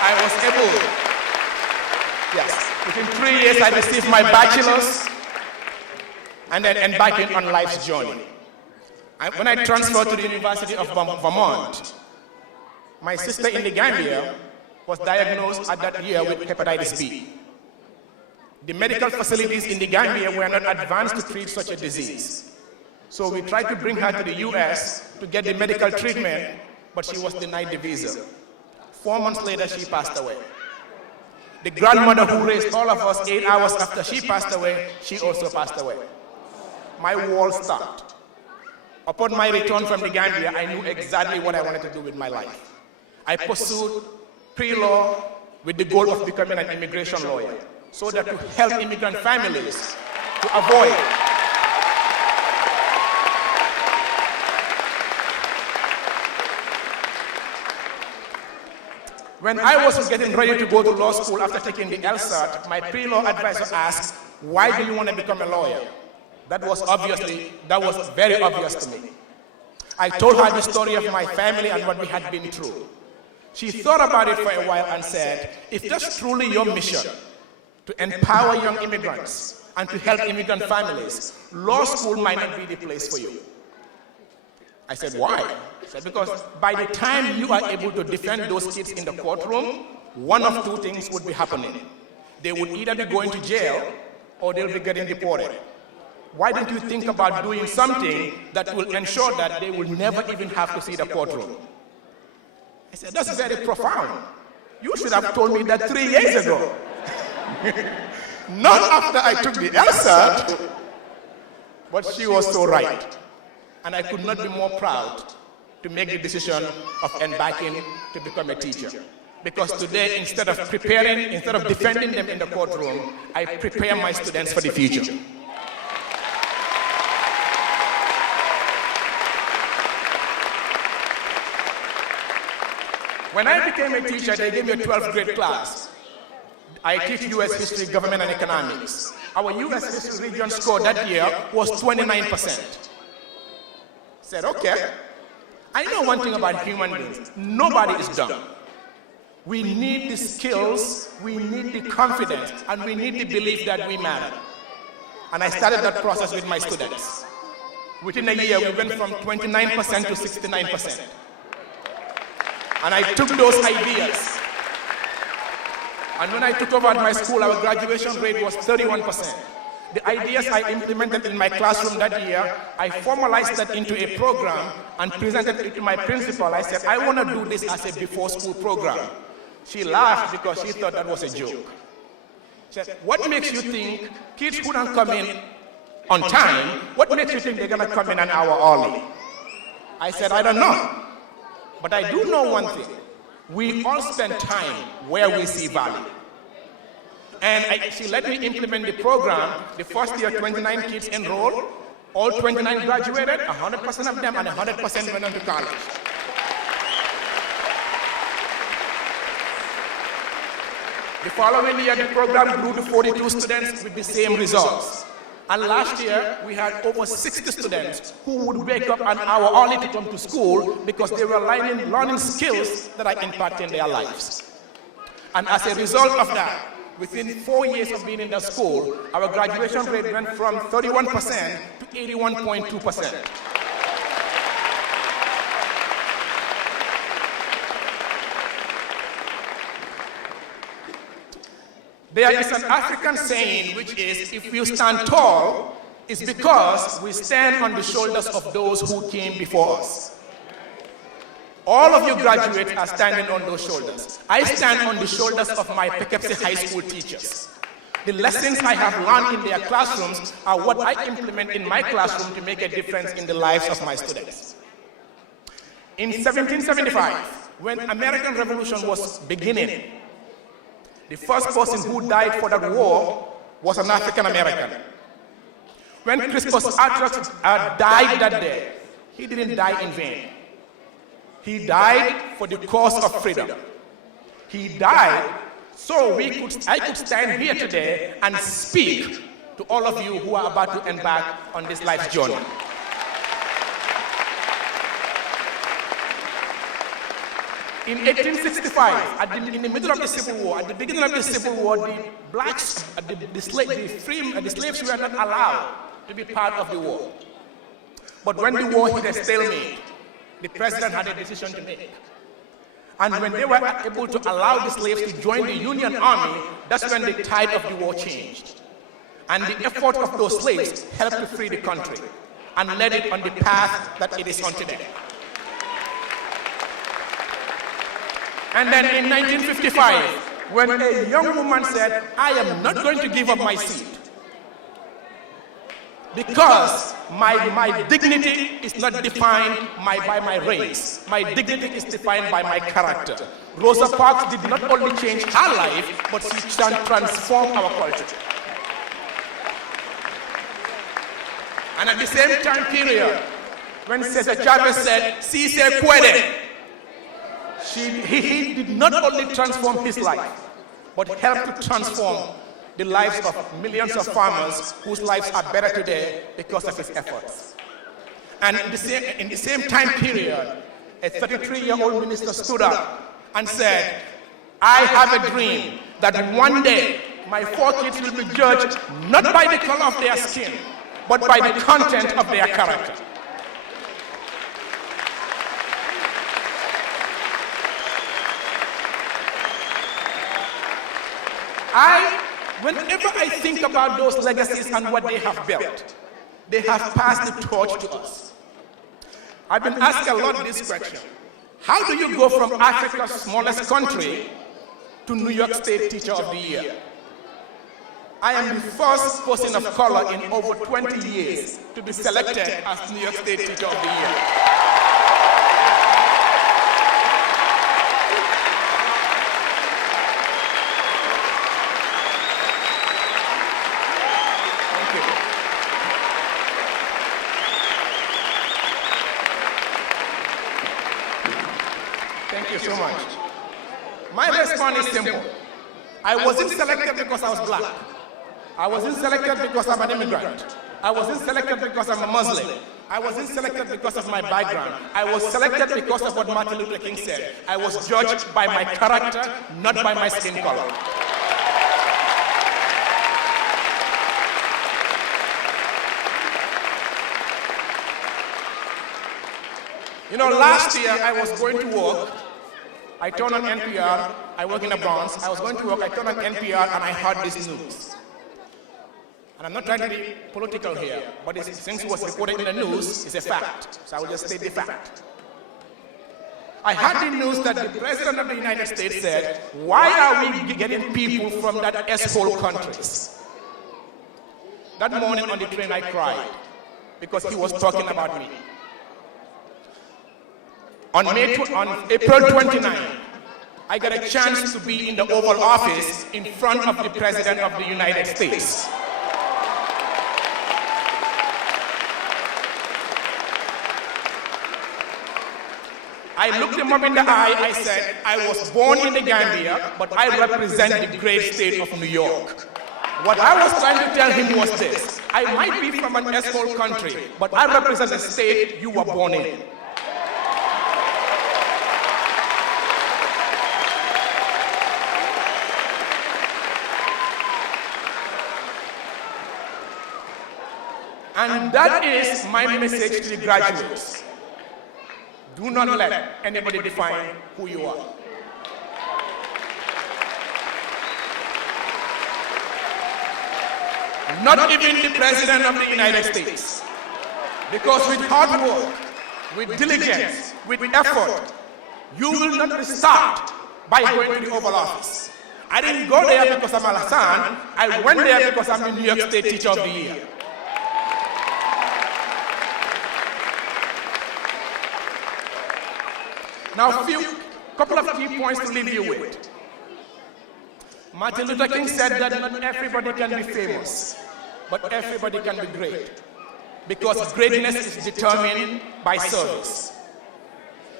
I was able, within 3 years, I received my bachelor's and then embarking on life's journey. When I transferred to the University of Vermont, my sister in the Gambia was diagnosed at that year with hepatitis B. The medical facilities in the Gambia were not advanced to treat such a disease. So we tried to bring her to the US to get the medical treatment, but she was denied the visa. 4 months later, she passed away. The grandmother who raised all of us 8 hours after she passed away, she also passed away. My world stopped. Upon my return from the Gambia, I knew exactly what I wanted to do with my life. I pursued pre-law with the goal of becoming an immigration lawyer, so that to help immigrant families to avoid When I was getting ready to go to law school after taking the LSAT, my pre-law advisor asked, why do you want to become a lawyer? That was very obvious to me. I told her the story of my family and what we had been through. She thought about it for a while and said, if that's truly your mission, to empower young immigrants and to help immigrant families, law school might not be the place for you. I said, why? She said, because by the time you are able to defend those kids in the courtroom, one of two things would be happening. They would either be going to jail or they'll be getting deported. Why don't you think about doing something that will ensure that they will never even have to see the courtroom? I said, that's very profound. You should have told me that 3 years ago. Not after I took the LSAT, but she was so right. And I could not be more proud to make the decision of embarking to become a teacher. Because today, instead of defending them in the courtroom, I prepare my students for the future. When I became a teacher, they gave me a 12th grade class. I teach U.S. history, government, and economics. Our U.S. history region score that year was 29%. Said, okay, I know one thing about human beings. Nobody is dumb. We need the skills, we need the confidence, and we need the belief that we matter. And I started that process with my students. Within a year, we went from 29% to 69%. And I took those ideas. And when I took over at my school, our graduation rate was 31%. The ideas I implemented in my classroom that year, I formalized that into a program and presented it to my principal. I said, I want to do this as a before-school program. She laughed because she thought that was a joke. She said, what makes you think kids who don't come in on time, what makes you think they're going to come in an hour early? I said, I don't know. But I do know one thing. We all spend time where we see value. And she let me implement the program. The first year, 29 kids enrolled. All 29 graduated, 100% of them, and 100% went on to college. The following year, the program grew to 42 students with the same results. And last year, we had over 60 students who would wake up an hour early to come to school because they were learning skills that are impacting their lives. And as a result of that, within 4 years of being in the school, our graduation rate went from 31% to 81.2%. There is an African saying which is, if you stand tall, it's because we stand on the shoulders of those who came before us. All of you graduates are standing on those shoulders. I stand on the shoulders of my Poughkeepsie High School teachers. The lessons I have learned in their classrooms are what I implement in my classroom to make a difference in the lives of my students. In 1775, when American Revolution was beginning, the first person who died for that war was an African American. When Crispus Attucks died that day, he didn't die in vain. He died for the cause of freedom. He died so I could stand here today and speak to all of you who are about to embark on this life's journey. In 1865, in the middle of the Civil War, at the beginning of the Civil War, the blacks, the slaves were not allowed to be part of the war. But when the war hit a stalemate, the president had a decision to make. And when they were able to allow the slaves to join the Union Army, that's when the tide of the war changed. And the effort of those slaves helped to free the country and led it on the path that it is on today. And then in 1955, when a young woman said, I am not going to give up my seat because my dignity is not defined by my race. My dignity is defined by my character. Rosa Parks did not only change her life, but she transformed our culture. And at the same time period, when Cesar Chavez said, "Si se puede," he did not only transform his life, but helped to transform the lives of millions of farmers whose lives are better today because of his efforts. And in the same time period, a 33-year-old minister stood up and said, I have a dream that one day my 4 kids will be judged not by the color of their skin, but by the content of their character. Whenever I think about those legacies and what they have built, they have passed the torch to us. I've been asked a lot this question. How do you go from Africa's smallest country to New York State Teacher of the Year? I am the first person of color in over 20 years to be selected as New York State Teacher of the Year. Thank you so much. My response is simple. I wasn't selected because I was black. I wasn't selected because I'm an immigrant. I wasn't selected because I'm a Muslim. I wasn't selected because of my background. I was selected because of what Martin Luther King said. I was judged by my character, not by my skin color. You know, last year I was going to work. I turned on NPR. I work in the Bronx. I was going to work. I turned on NPR and I heard this news. And I'm not trying to be political here, but since it was reported in the news, it's a fact. So I will just state the fact. I heard the news that the President of the United States said, why are we getting people from that S-hole countries? That morning on the train I cried because he was talking about me. On April 29, I got a chance to be in the Oval Office in front of the President of the United States. I looked him up in the eye, I said, I was born in the Gambia, but I represent the great state of New York. What I was trying to tell him was this: I might be from an S-hole country, but I represent the state you were born in. And that is my message to the graduates. Do not let anybody define who you are. Not even the President of the United States. Because with hard work, with diligence, with effort, you will not be stopped by going to the Oval Office. I didn't go there because I'm Al-Hassan. I went there because I'm the New York State Teacher of the Year. Now, a couple of key points to leave you with. Martin Luther King said that not everybody can be famous, but everybody can be great. Because greatness is determined by service.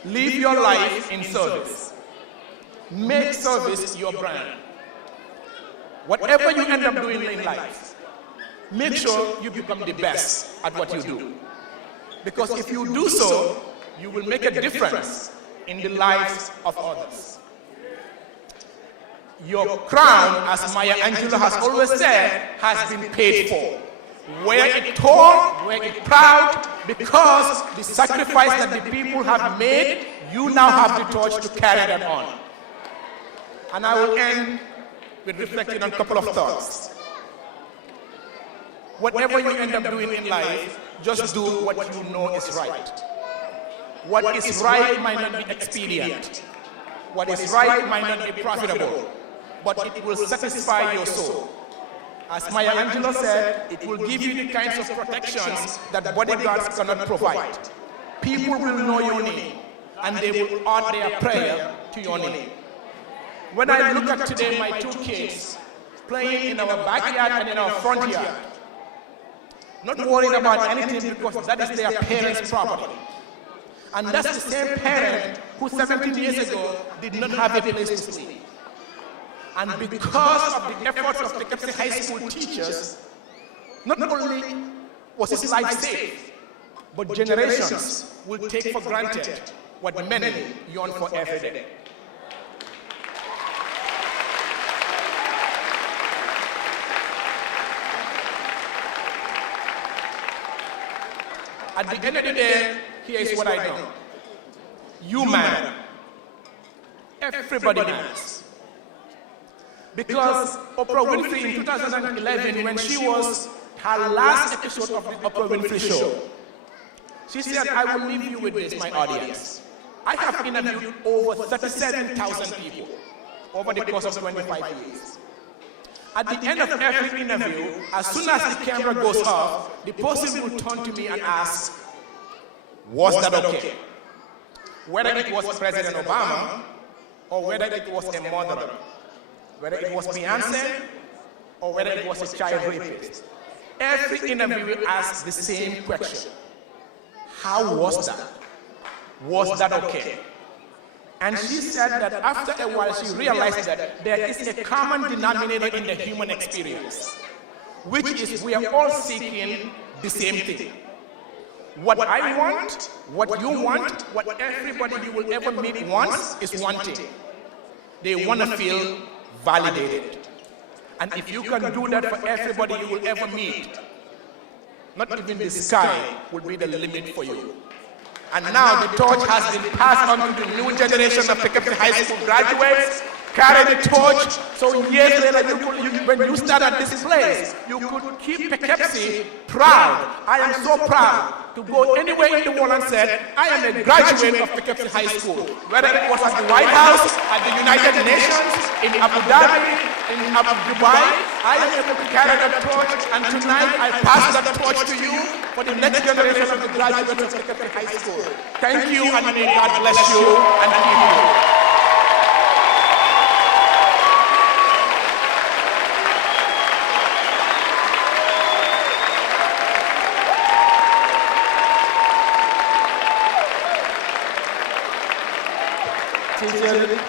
Live your life in service. Make service your brand. Whatever you end up doing in life, make sure you become the best at what you do. Because if you do so, you will make a difference in the lives of others. Your crown, as Maya Angelou has always said, has been paid for. Wear it tall, wear it proud, because the sacrifice that the people have made, you now have the torch to carry that on. And I will end with reflecting on a couple of thoughts. Whatever you end up doing in life, just do what you know is right. What is right might not be expedient. What is right might not be profitable, but it will satisfy your soul. As Maya Angelou said, it will give you the kinds of protections that bodyguards cannot provide. People will know your name, and they will add their prayer to your name. When I look at today my two kids playing in our backyard and in our front yard, not worrying about anything because that is their parents' property. And that's the same parent who 17 years ago did not have a place to sleep. And because of the efforts of the Poughkeepsie High School teachers, not only was his life safe, but generations will take for granted what many yearn for every day. At the end of the day, here is what I know. You matter. Everybody matters. Because Oprah Winfrey in 2011, when she was her last episode of the Oprah Winfrey Show, she said, I will leave you with this, my audience. I have interviewed over 37,000 people over the course of 25 years. At the end of every interview, as soon as the camera goes off, the person will turn to me and ask, was that okay? Whether it was President Obama, or whether it was a murderer, whether it was Beyonce, or whether it was a child rapist. Every interviewer asks the same question. How was that? Was that okay? And she said that after a while she realized that there is a common denominator in the human experience, which is we are all seeking the same thing. What I want, what you want, what everybody you will ever meet wants is one thing. They want to feel validated. And if you can do that for everybody you will ever meet, not even the sky will be the limit for you. And now the torch has been passed on to the new generation of Poughkeepsie High School graduates. Carry the torch, so years later, when you start at this place, you could keep Poughkeepsie proud. I am so proud to go anywhere in the world and say, I am a graduate of Poughkeepsie High School. Whether it was at the White House, at the United Nations, in Abu Dhabi, in Dubai, I am able to carry that torch, and tonight I pass that torch to you for the next generation of the graduates of Poughkeepsie High School. Thank you, and may God bless you and keep you.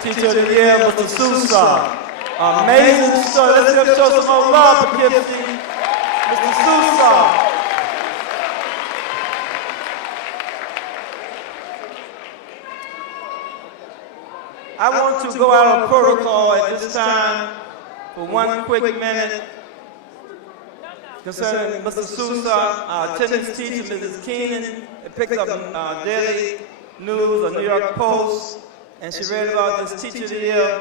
Teacher of the Year, Mr. Sousa. Amazing story. Let's show some more love, Poughkeepsie. Mr. Sousa. I want to go out of protocol at this time for one quick minute concerning Mr. Sousa, our attendance teacher, Mrs. Keenan. It picked up Daily News or New York Post. And she read about this teacher of the year,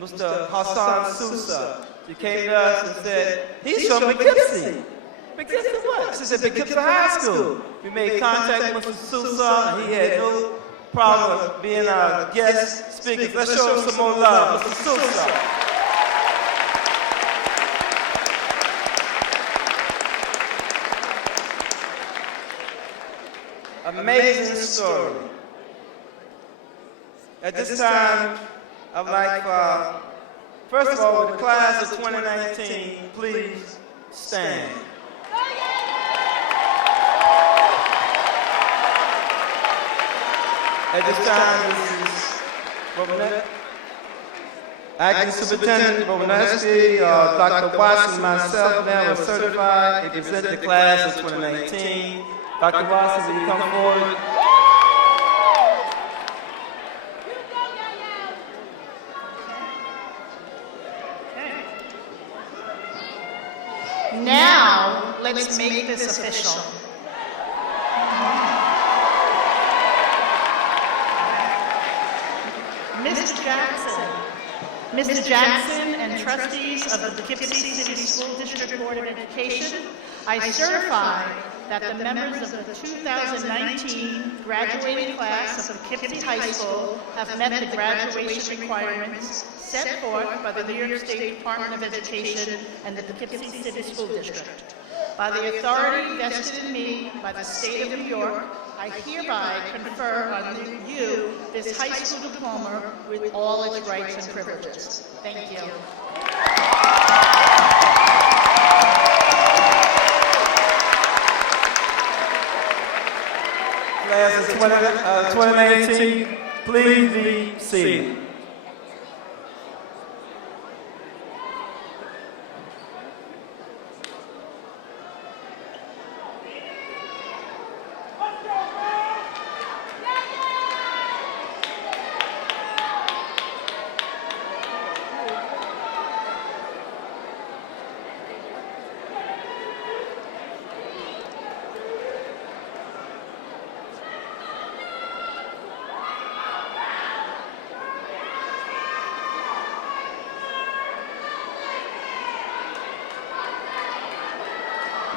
Mr. Hassan Sousa. She came to us and said, he's from Poughkeepsie. Poughkeepsie what? She said, Poughkeepsie High School. We made contact with Mr. Sousa, and he had no problem being our guest speaker. Let's show him some more love, Mr. Sousa. Amazing story. At this time, I'd like, first of all, with the class of 2019, please stand. At this time, this is Acting Superintendent Romaneski, Dr. Watson, myself, now are certified to present the class of 2019. Dr. Watson, will you come forward? let's make this official. Mr. Jackson and trustees of the Poughkeepsie City School District Board of Education, I certify that the members of the 2019 graduating class of Poughkeepsie High School have met the graduation requirements set forth by the New York State Department of Education and the Poughkeepsie City School District. By the authority vested in me by the state of New York, I hereby confer on you this high school diploma with all its rights and privileges. Thank you. Class of 2019, please be seated.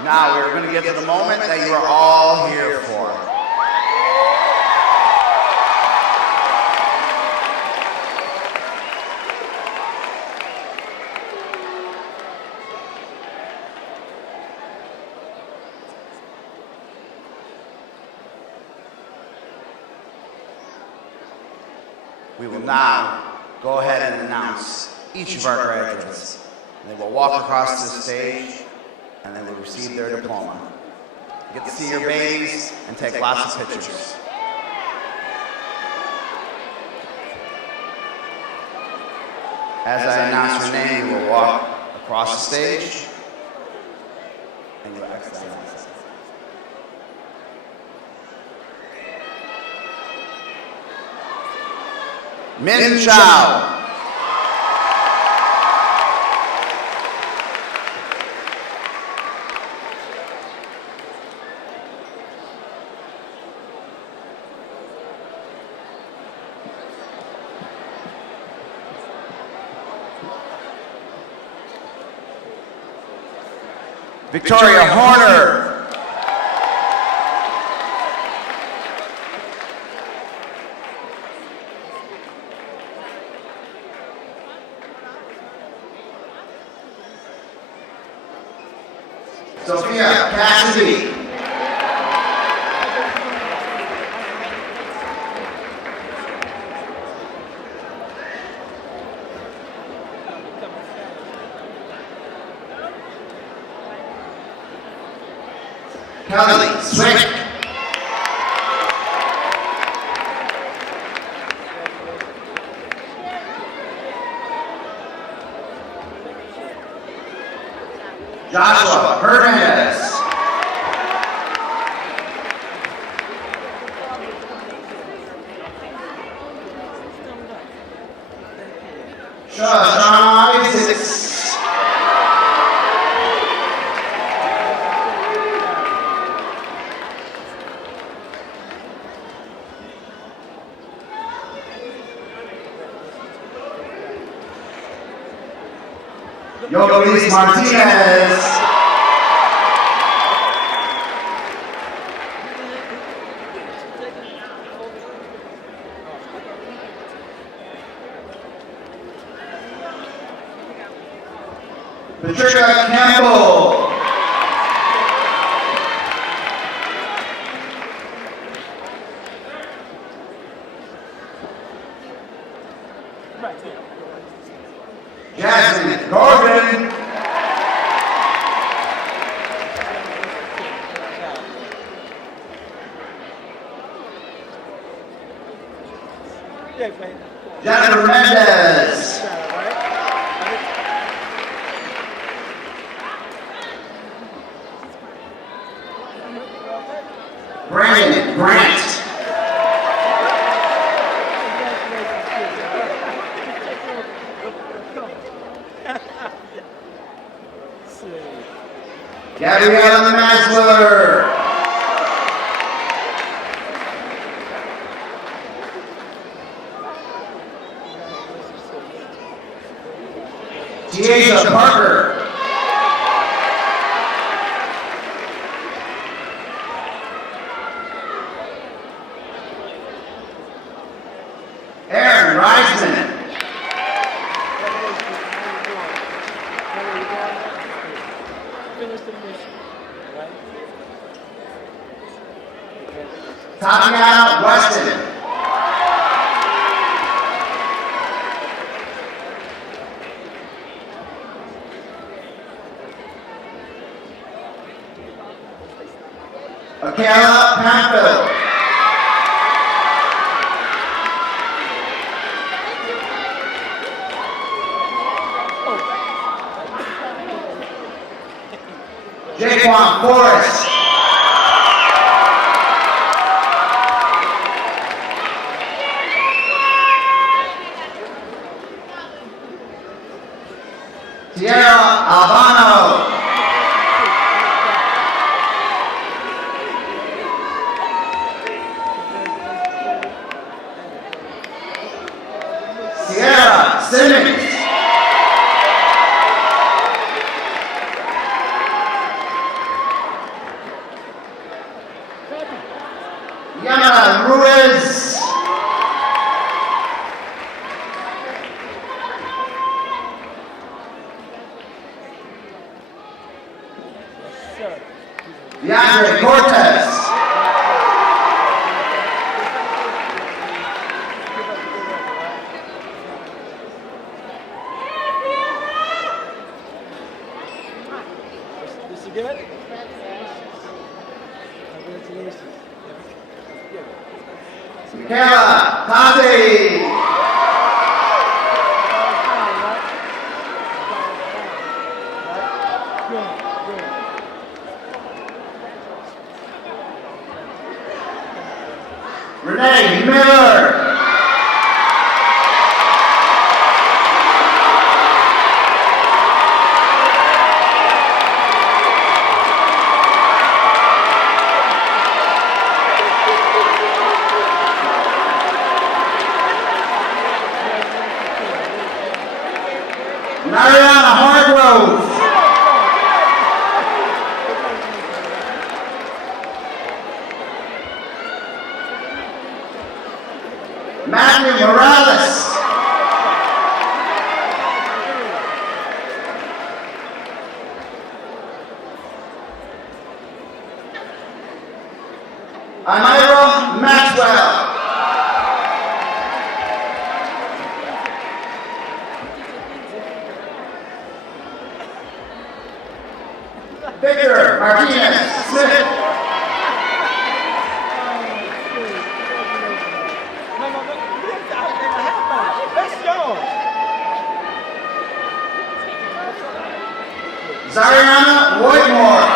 Now we're going to get to the moment that you are all here for. We will now go ahead and announce each of our graduates. They will walk across this stage and they will receive their diploma. You get to see your babies and take lots of pictures. As I announce your name, you will walk across the stage and you will exit out. Min Chao. Victoria Horner. Sophia Cassidy. Kelly Swick. Joshua Hernandez. Shawn Isaacs. Luis Martinez. Patricia Campbell. Jasmine Gordon. Jennifer Mendez. Brandon Grant. Gabriella Masler. Tiaja Parker. Aaron Reisman. Tatiana Weston. Akela Pampil. Jaquan Forrest. Tierra Albano. Sierra Simmons. Yana Ruiz. DeAndre Cortez. This is good? Congratulations. Michaela Tazi. Renee Miller. Mariana Hargrove. Matthew Morales. Amira Maxwell. Victor Martinez Smith. Zariana Whitmore.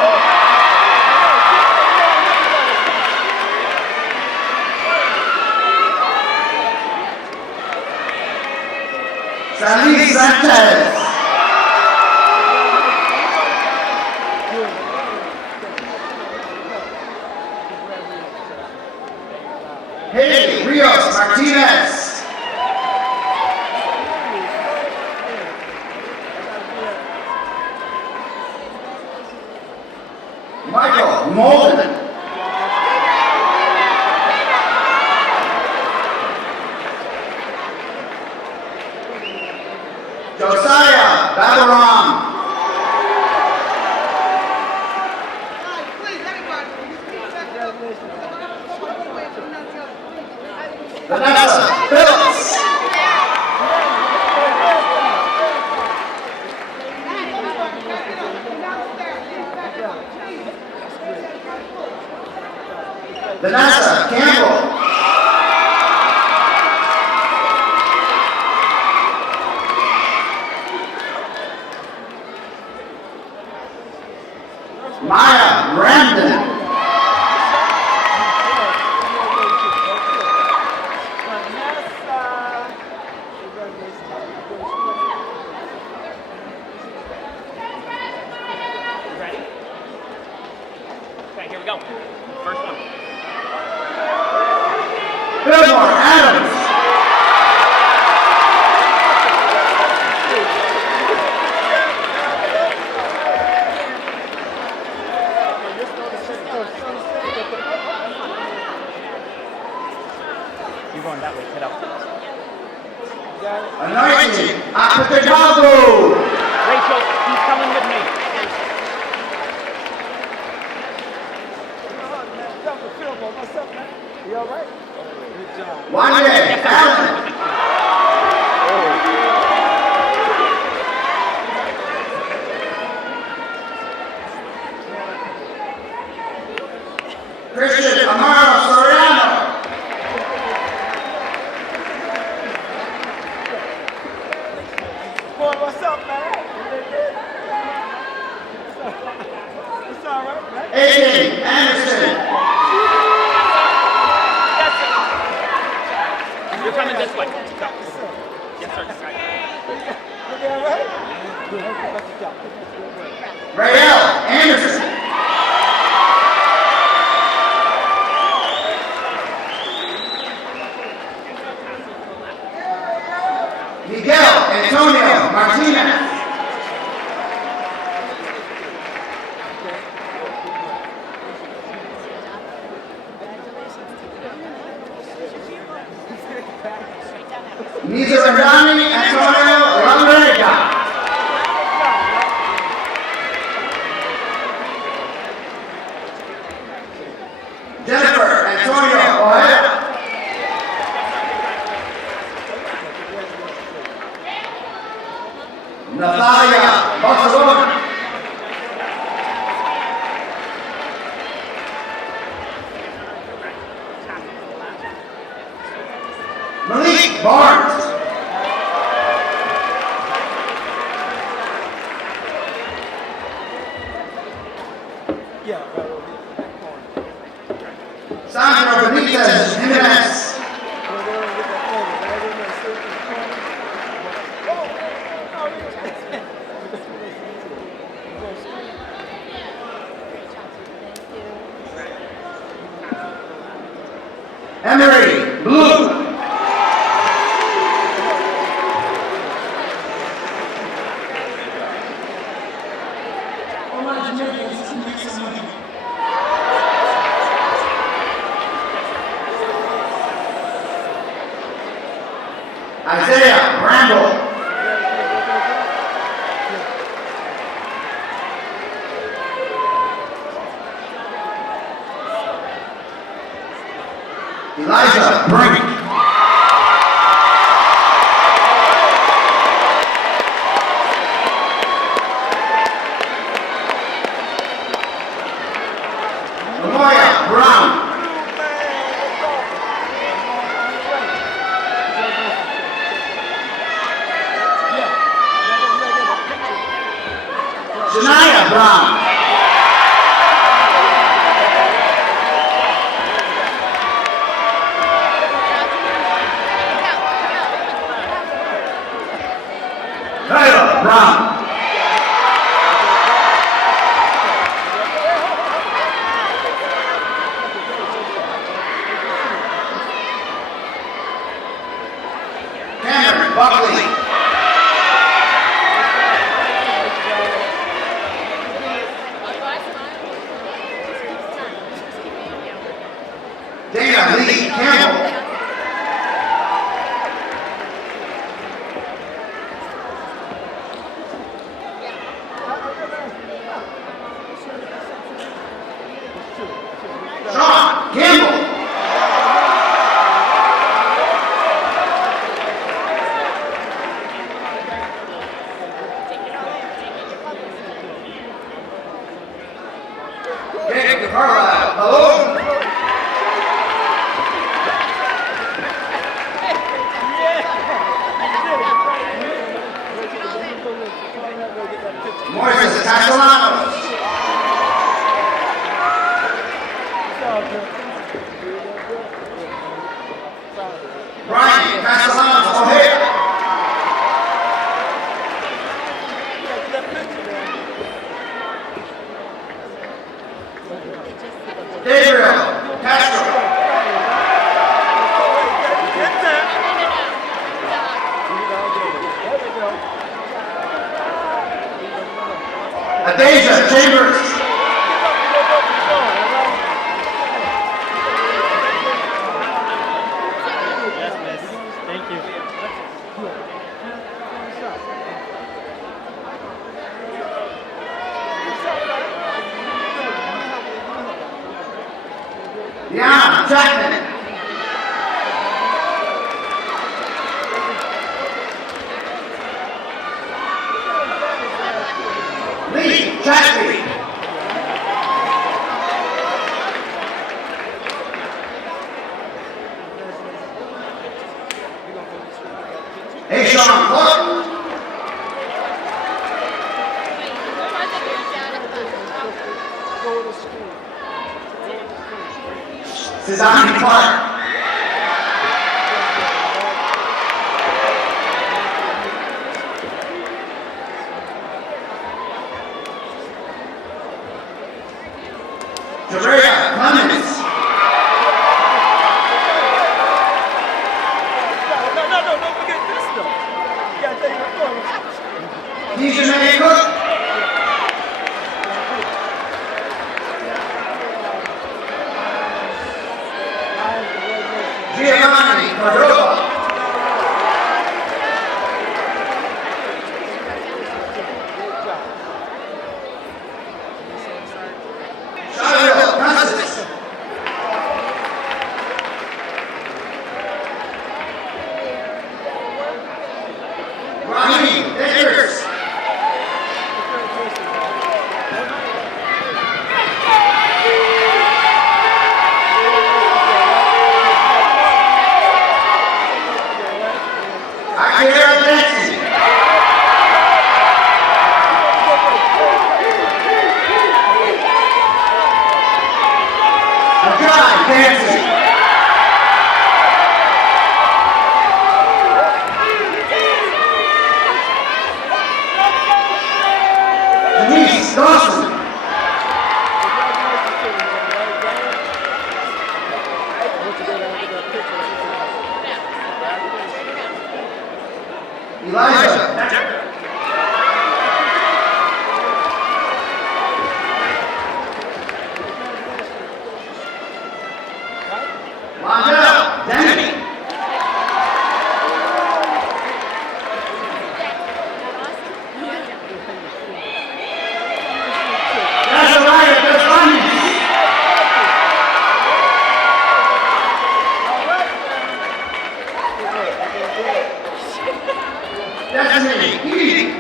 Sandy Sanchez. Haley Rios Martinez. Michael Molden. Josiah Babaram. Vanessa Phillips. Vanessa Campbell. Maya Brandon. go. First one. Fillmore Adams. You're going that way, get out. Anointing Apatagabu. Rachel, he's coming with me. You all right? One day, Allen. Christian Amaro Soriano. Boy, what's up, man? It's all right, man. Aiden Anderson. You're coming this way. Go. Yes, sir. You all right? Rael Anderson. Miguel Antonio Martinez. Nizarandani Antonio Lambrega. Jennifer Antonio Ojeda. Natalia Barcelona. Malik Barnes. Sandra Benitez Jimenez. Emery Blue. Isaiah Bramble. Elijah Brink. Lamoya Brown. Shania Brown. Tyler Brown. Cameron Buckley. Dana Lee Campbell. Sean Campbell. Jacob Carlisle. Hello. Moises Castellanos. Brian Castellanos O'Hare. Adasia Chambers. Yes, miss. Thank you. Deanna Jackman. Lee Chadley. Aishan Clark. Cezanne Clark. Jerea Clemens. Don't forget this though. You gotta take your phone. Dejanay Cook. Giovanni Cordova. Charlotte Francis. Ronnie Akers. Akira Benson. John Benson. Denise Dawson. Elijah Becker. Wandell Denny. Azariah Deslandes. Destiny Keating.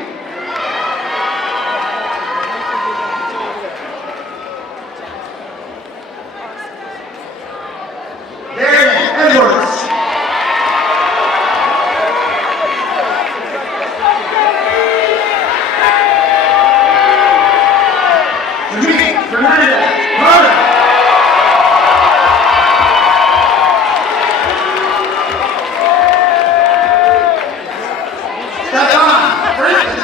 Darren Edwards. Jamie Fernandez Carter. Stefan Franklin.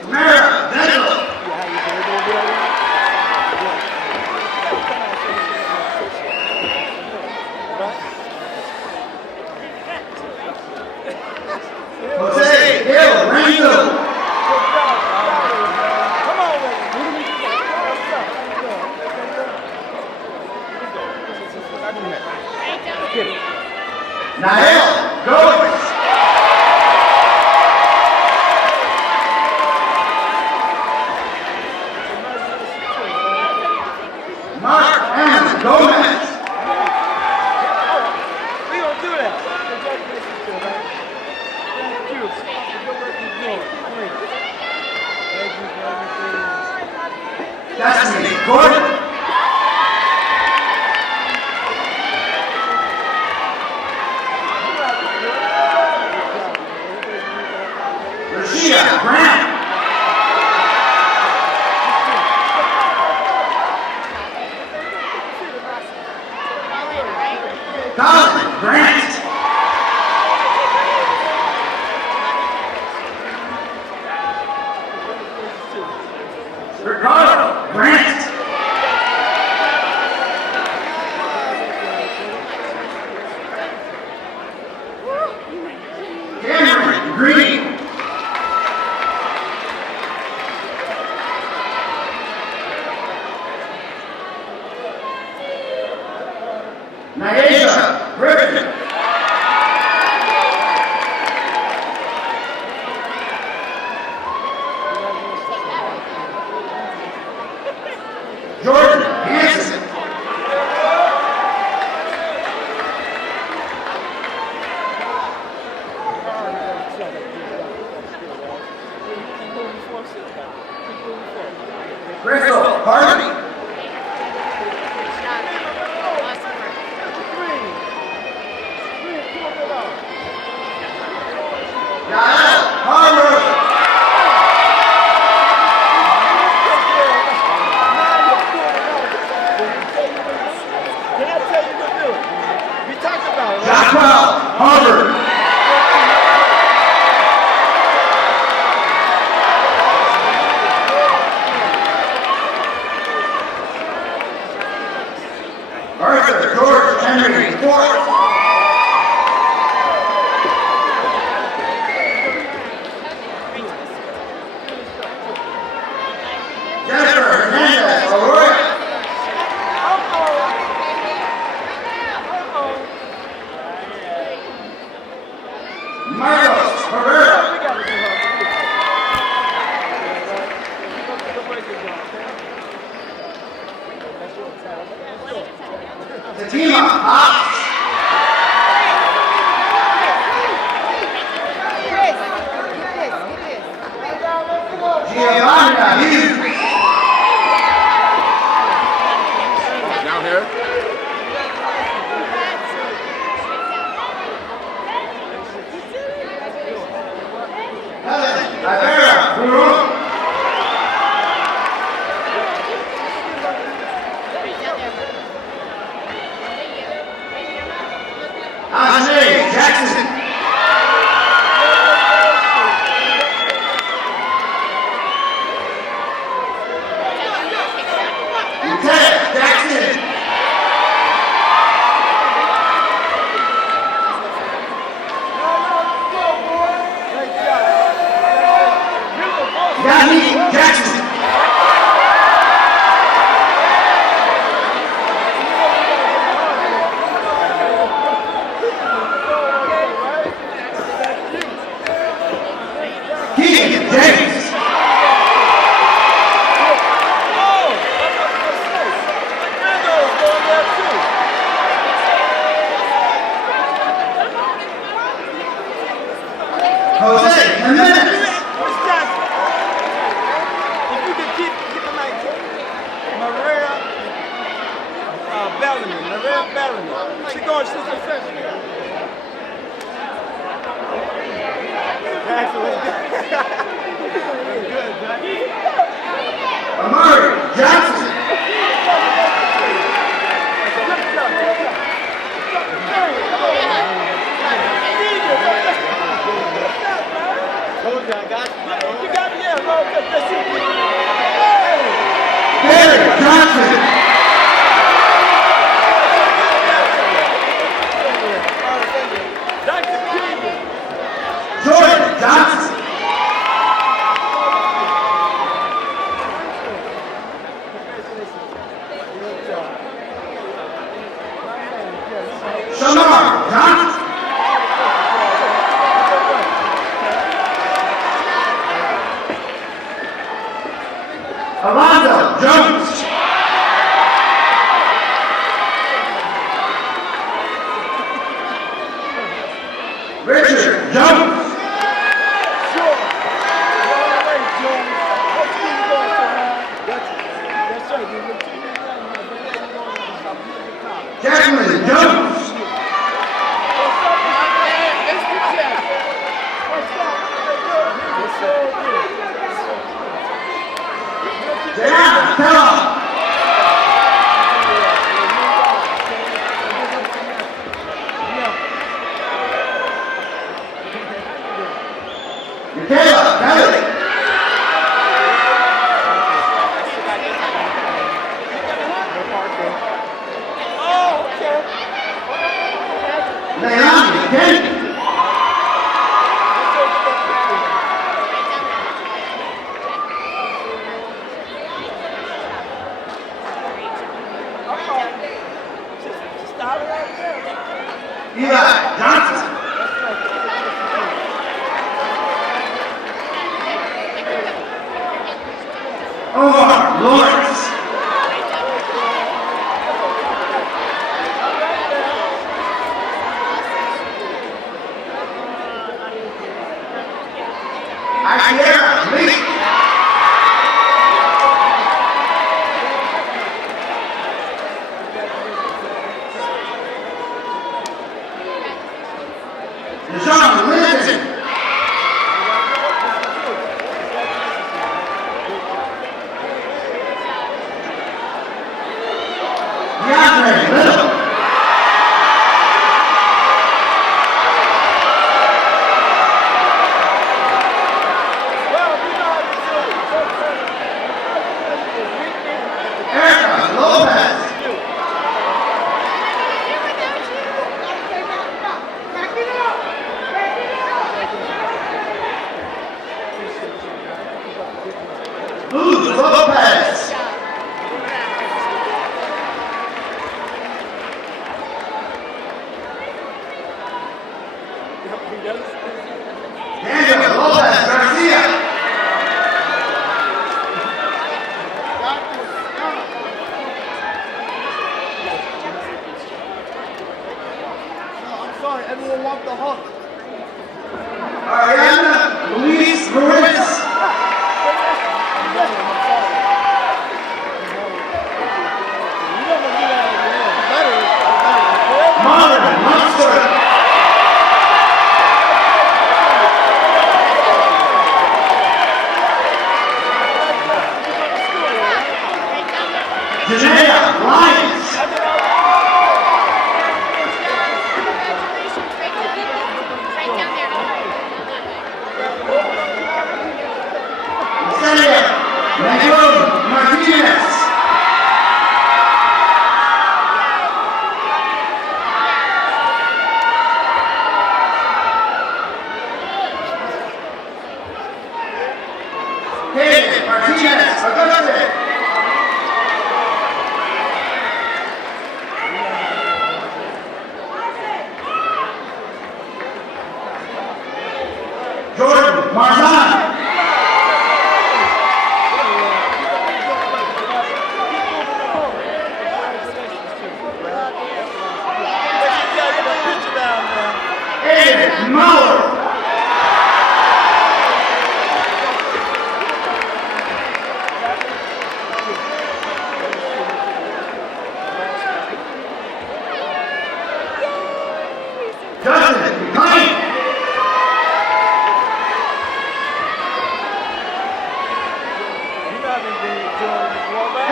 Tamara Vendel. Jose Del Lorenzo. Nael Goins. Mark M. Gomez. We gonna do that. Congratulations to her. Thank you. Good work you're doing. Great. Thank you for everything. Destiny Gordon. Rashida Grant. Colin Grant. Ricardo Grant. Naisha Griffin. Jordan Hansen. Crystal Harvey. Yael Harwood. Can I tell you what to do? We talked about it. Jacquel Harvard. Arthur George Henry Ford. Jennifer Hernandez Arroyo. Marcos Herrera. Fatima Hobbs. Giovanna Hughes. Down here. Helen Rivera Burro. Ashley Jackson. Lieutenant Jackson. Yanni Jackson. Keegan James. Jose Jimenez. If you could keep it like Maria Bellamy. She's going, she's a freshman. Jackson, let's go. Good, Jack. Amari Johnson. Told you I got you. You got me, yeah, no, that's it. Derek Johnson. Jordan Johnson. Shamar Johnson. Alonzo Jones. Richard Jones. Jacqueline Jones. Diana Pella. Michaela Kelly. Naomi Kennedy. Eli Johnson. Omar Lawrence. Ashiera Lee. Deshaun Linton. DeAndre Little. Erica Lopez. Luz Lopez. Daniel Lopez Garcia. I'm sorry, everyone wants the hook. Ariana Luis Ruiz. Marvin Munster. Janea Lyons. Celia Miguel Martinez. David Martinez Auguste. Jordan Marzan. Aiden Mauer. Justin McLean.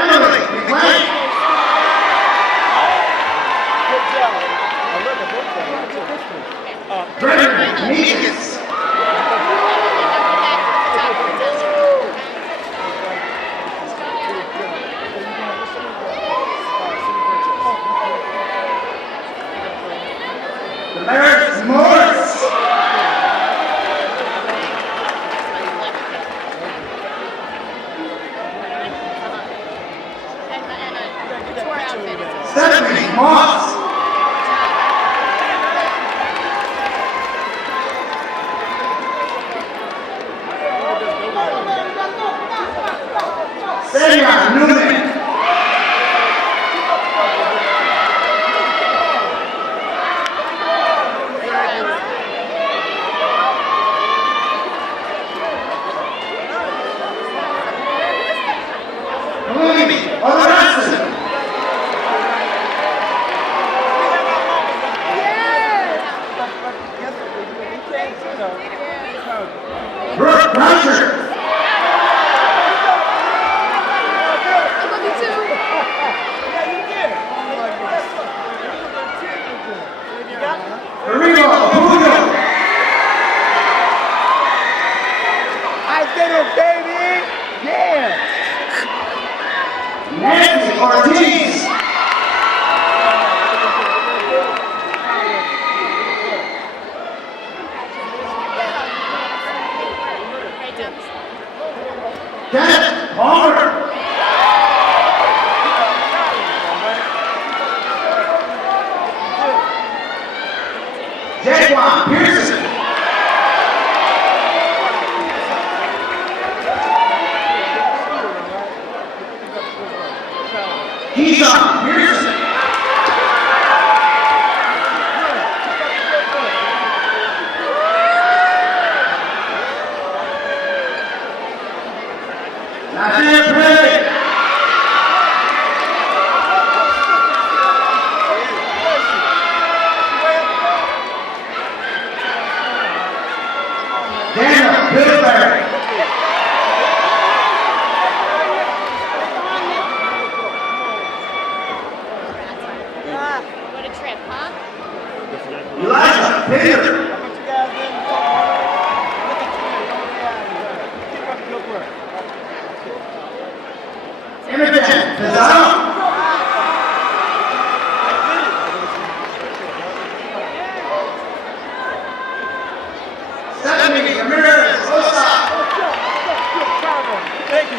Emily McLean. Brendan Meekins. Damaris Morris. Stephanie Moss. Celia Newman. Amy Olafson. Jaquan Pearson. Keyshawn Pearson. Nasir Pray. Daniel Pillsbury. What a trip, huh? Elijah Taylor. Imogen Pizarro. Stephanie Ramirez Osa. Thank you.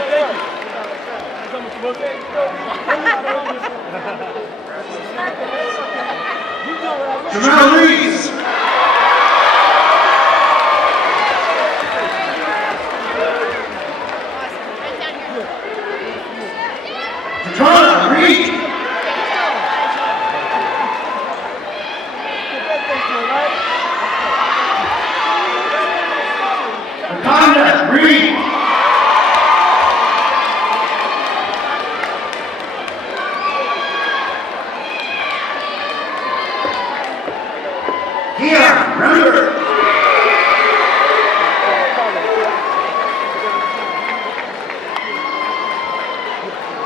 Jamal Reeves. Dakota Reed. Wakanda Reed. Kia Rember.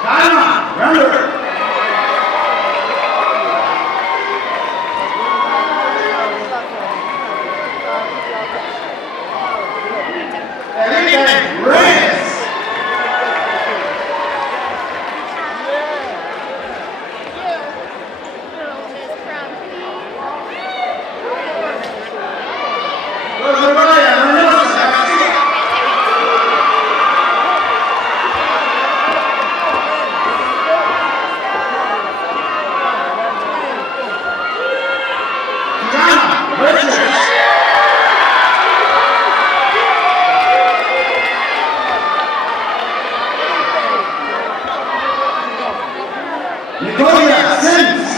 Diamond Rember. Elite Reyes. Rosaria Mendoza Garcia. Tiana Richards. Nicolia Sims.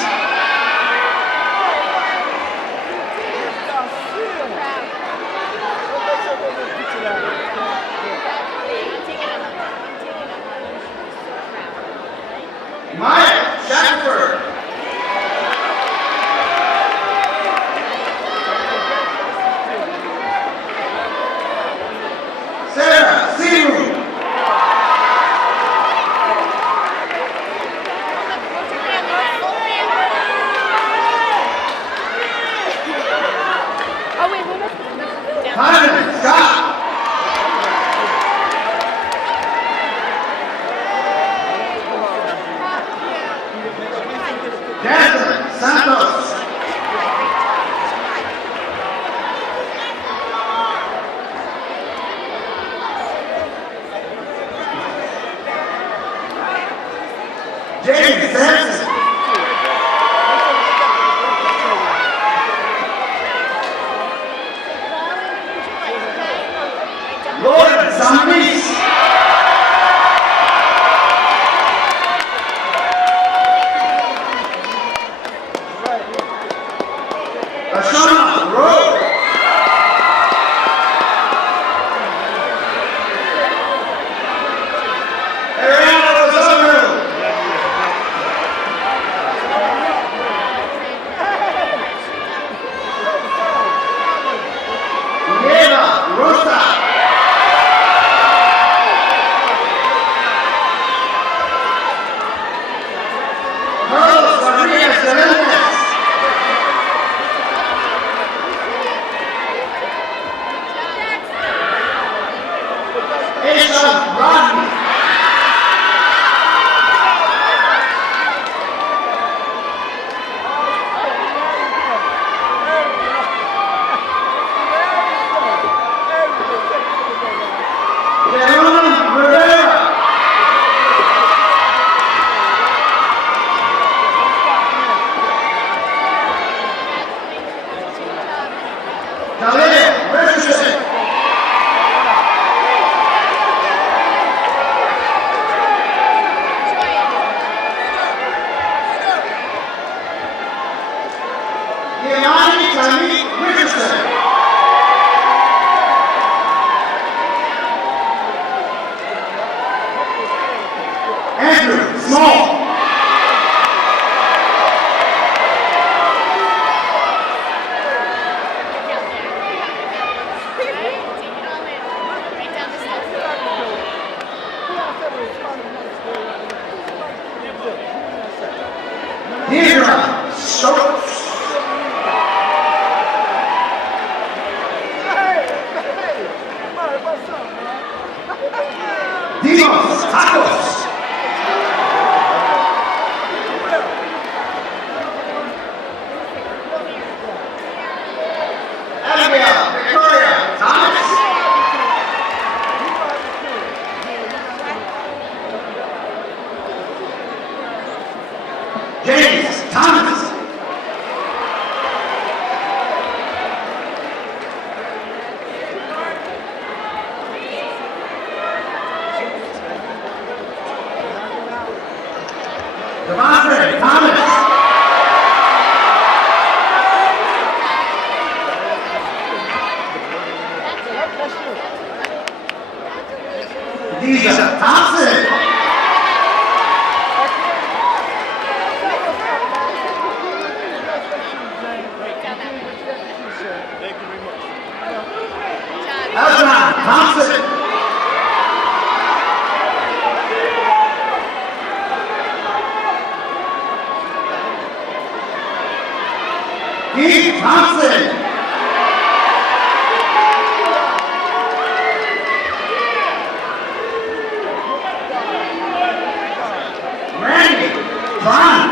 Maya Shackelford. Sarah Searoom. Hyman Scott. Jasmine Santos. James Sampson. Lauren Zambis. Ashana Rowe. Ariana Rosario. Eva Rosa. Carlos Rodriguez Cervantes. Andrew Small. Deirdre Schultz. Dimos Tacos. Abigail Victoria Thomas. James Thomas. Devontae Thomas. Khadijah Thompson. Elton Thompson. Keith Thompson. Randy Brown.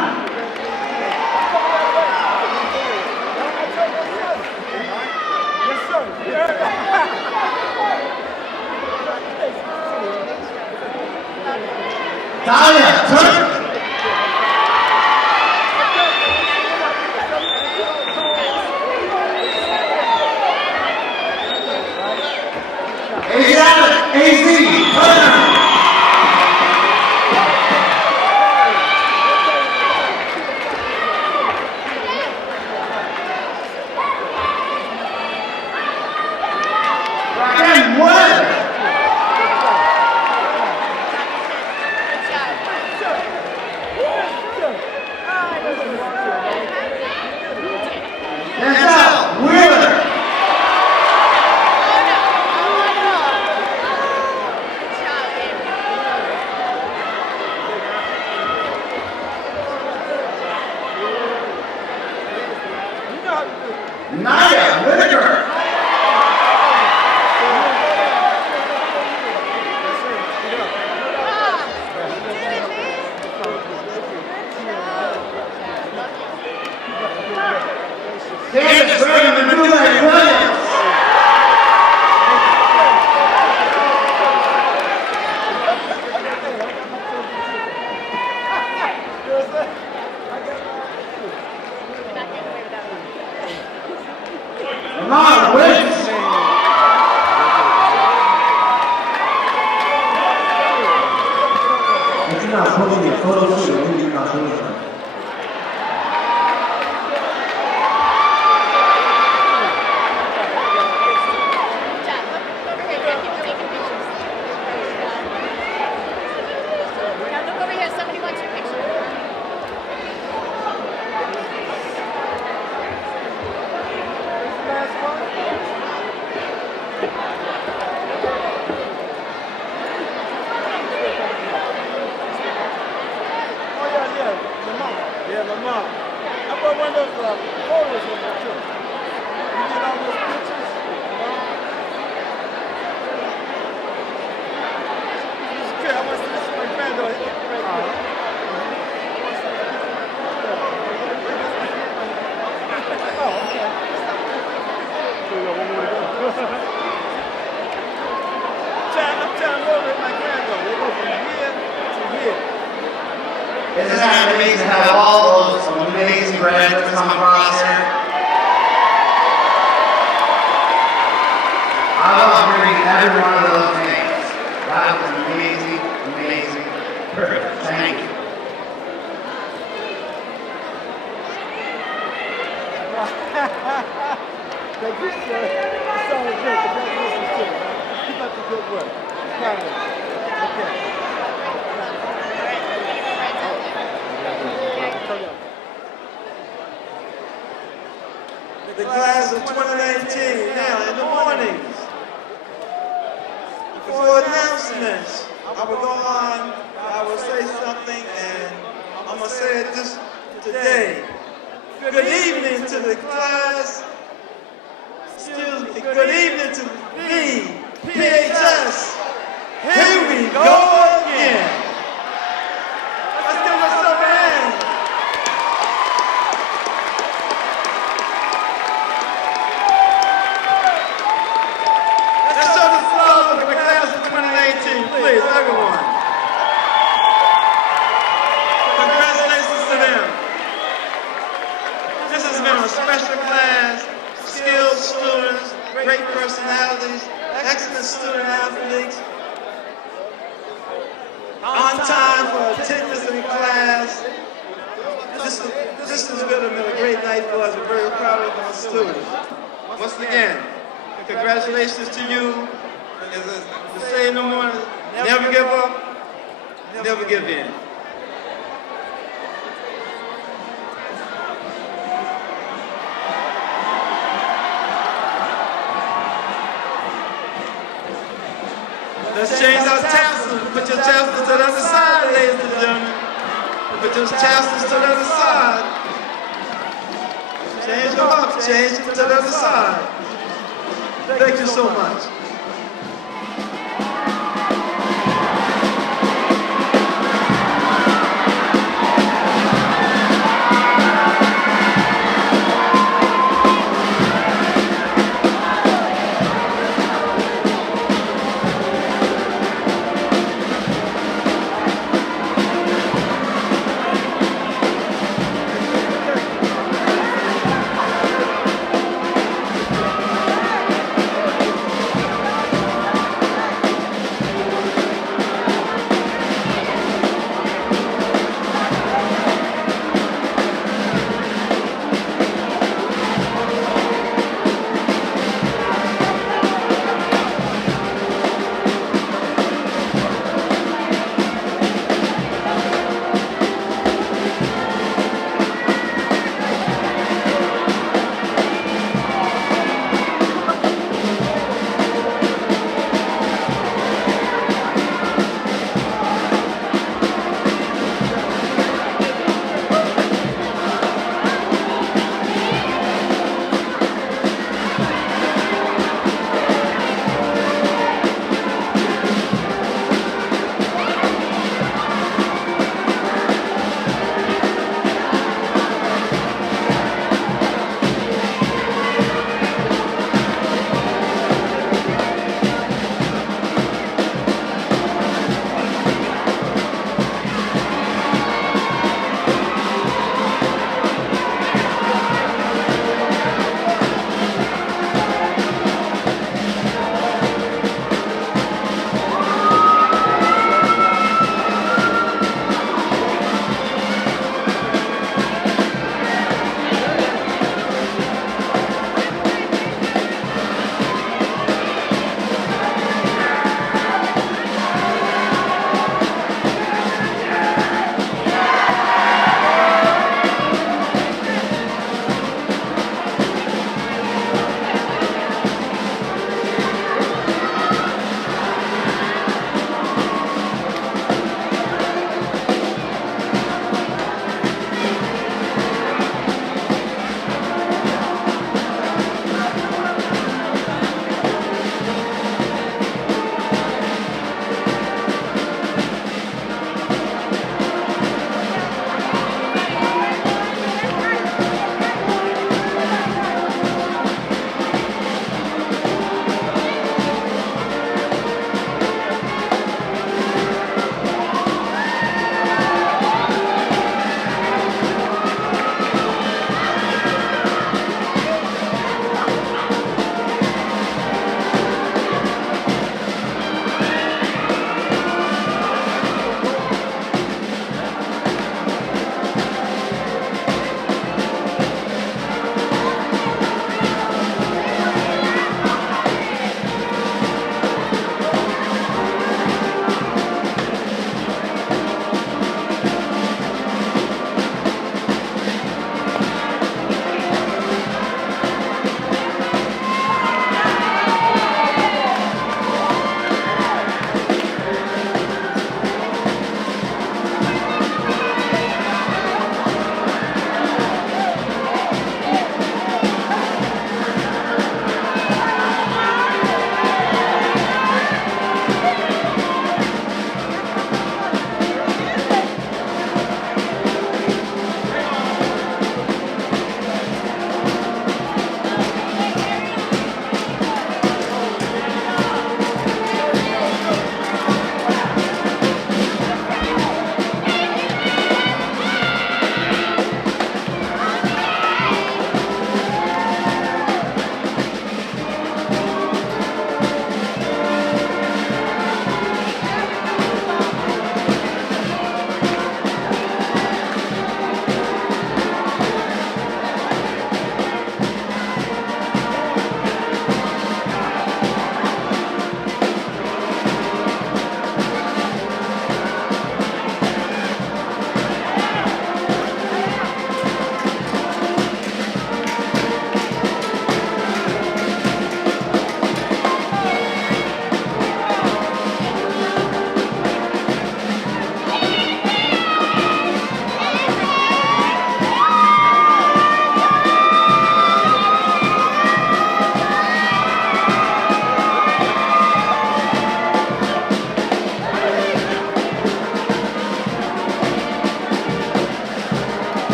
Talia Turk. Asiatic AZ Turner. Ken Wood. Denzel Wheeler. Naya Whitaker. Candace Bergen Medula Williams. Lamar Wicks. It's not posting a photo shoot when you're not showing it. Yeah, Lamar. I put one of those photos in there too. You get all those pictures? I want to see my granddaughter. Oh, okay. So you got one more to go. I'm trying to roll with my granddaughter. They go from here to here. Isn't that amazing to have all those amazing graduates come across here? I love reading every one of those names. That was amazing, amazing. Perfect. Thank you. Thank you, sir. It's all good. Congratulations, too. Keep up the good work. Proud of you. Okay. The class of 2019 now in the mornings. Before announcements, I will go on, I will say something, and I'm going to say it this today. Good evening to the class. Excuse me. Good evening to me, PHS. Here we go again. Let's give ourselves a hand. Let's show the applause for the class of 2019, please, everyone. Congratulations to them. This has been a special class, skilled students, great personalities, excellent student athletes, on time for attendance in class. This has been a great night for us. We're very proud of our students. Once again, congratulations to you. As I say no more, never give up, never give in. Let's change our tassels. Put your tassels to the other side, ladies and gentlemen. Put your tassels to the other side. Change them up. Change them to the other side. Thank you so much.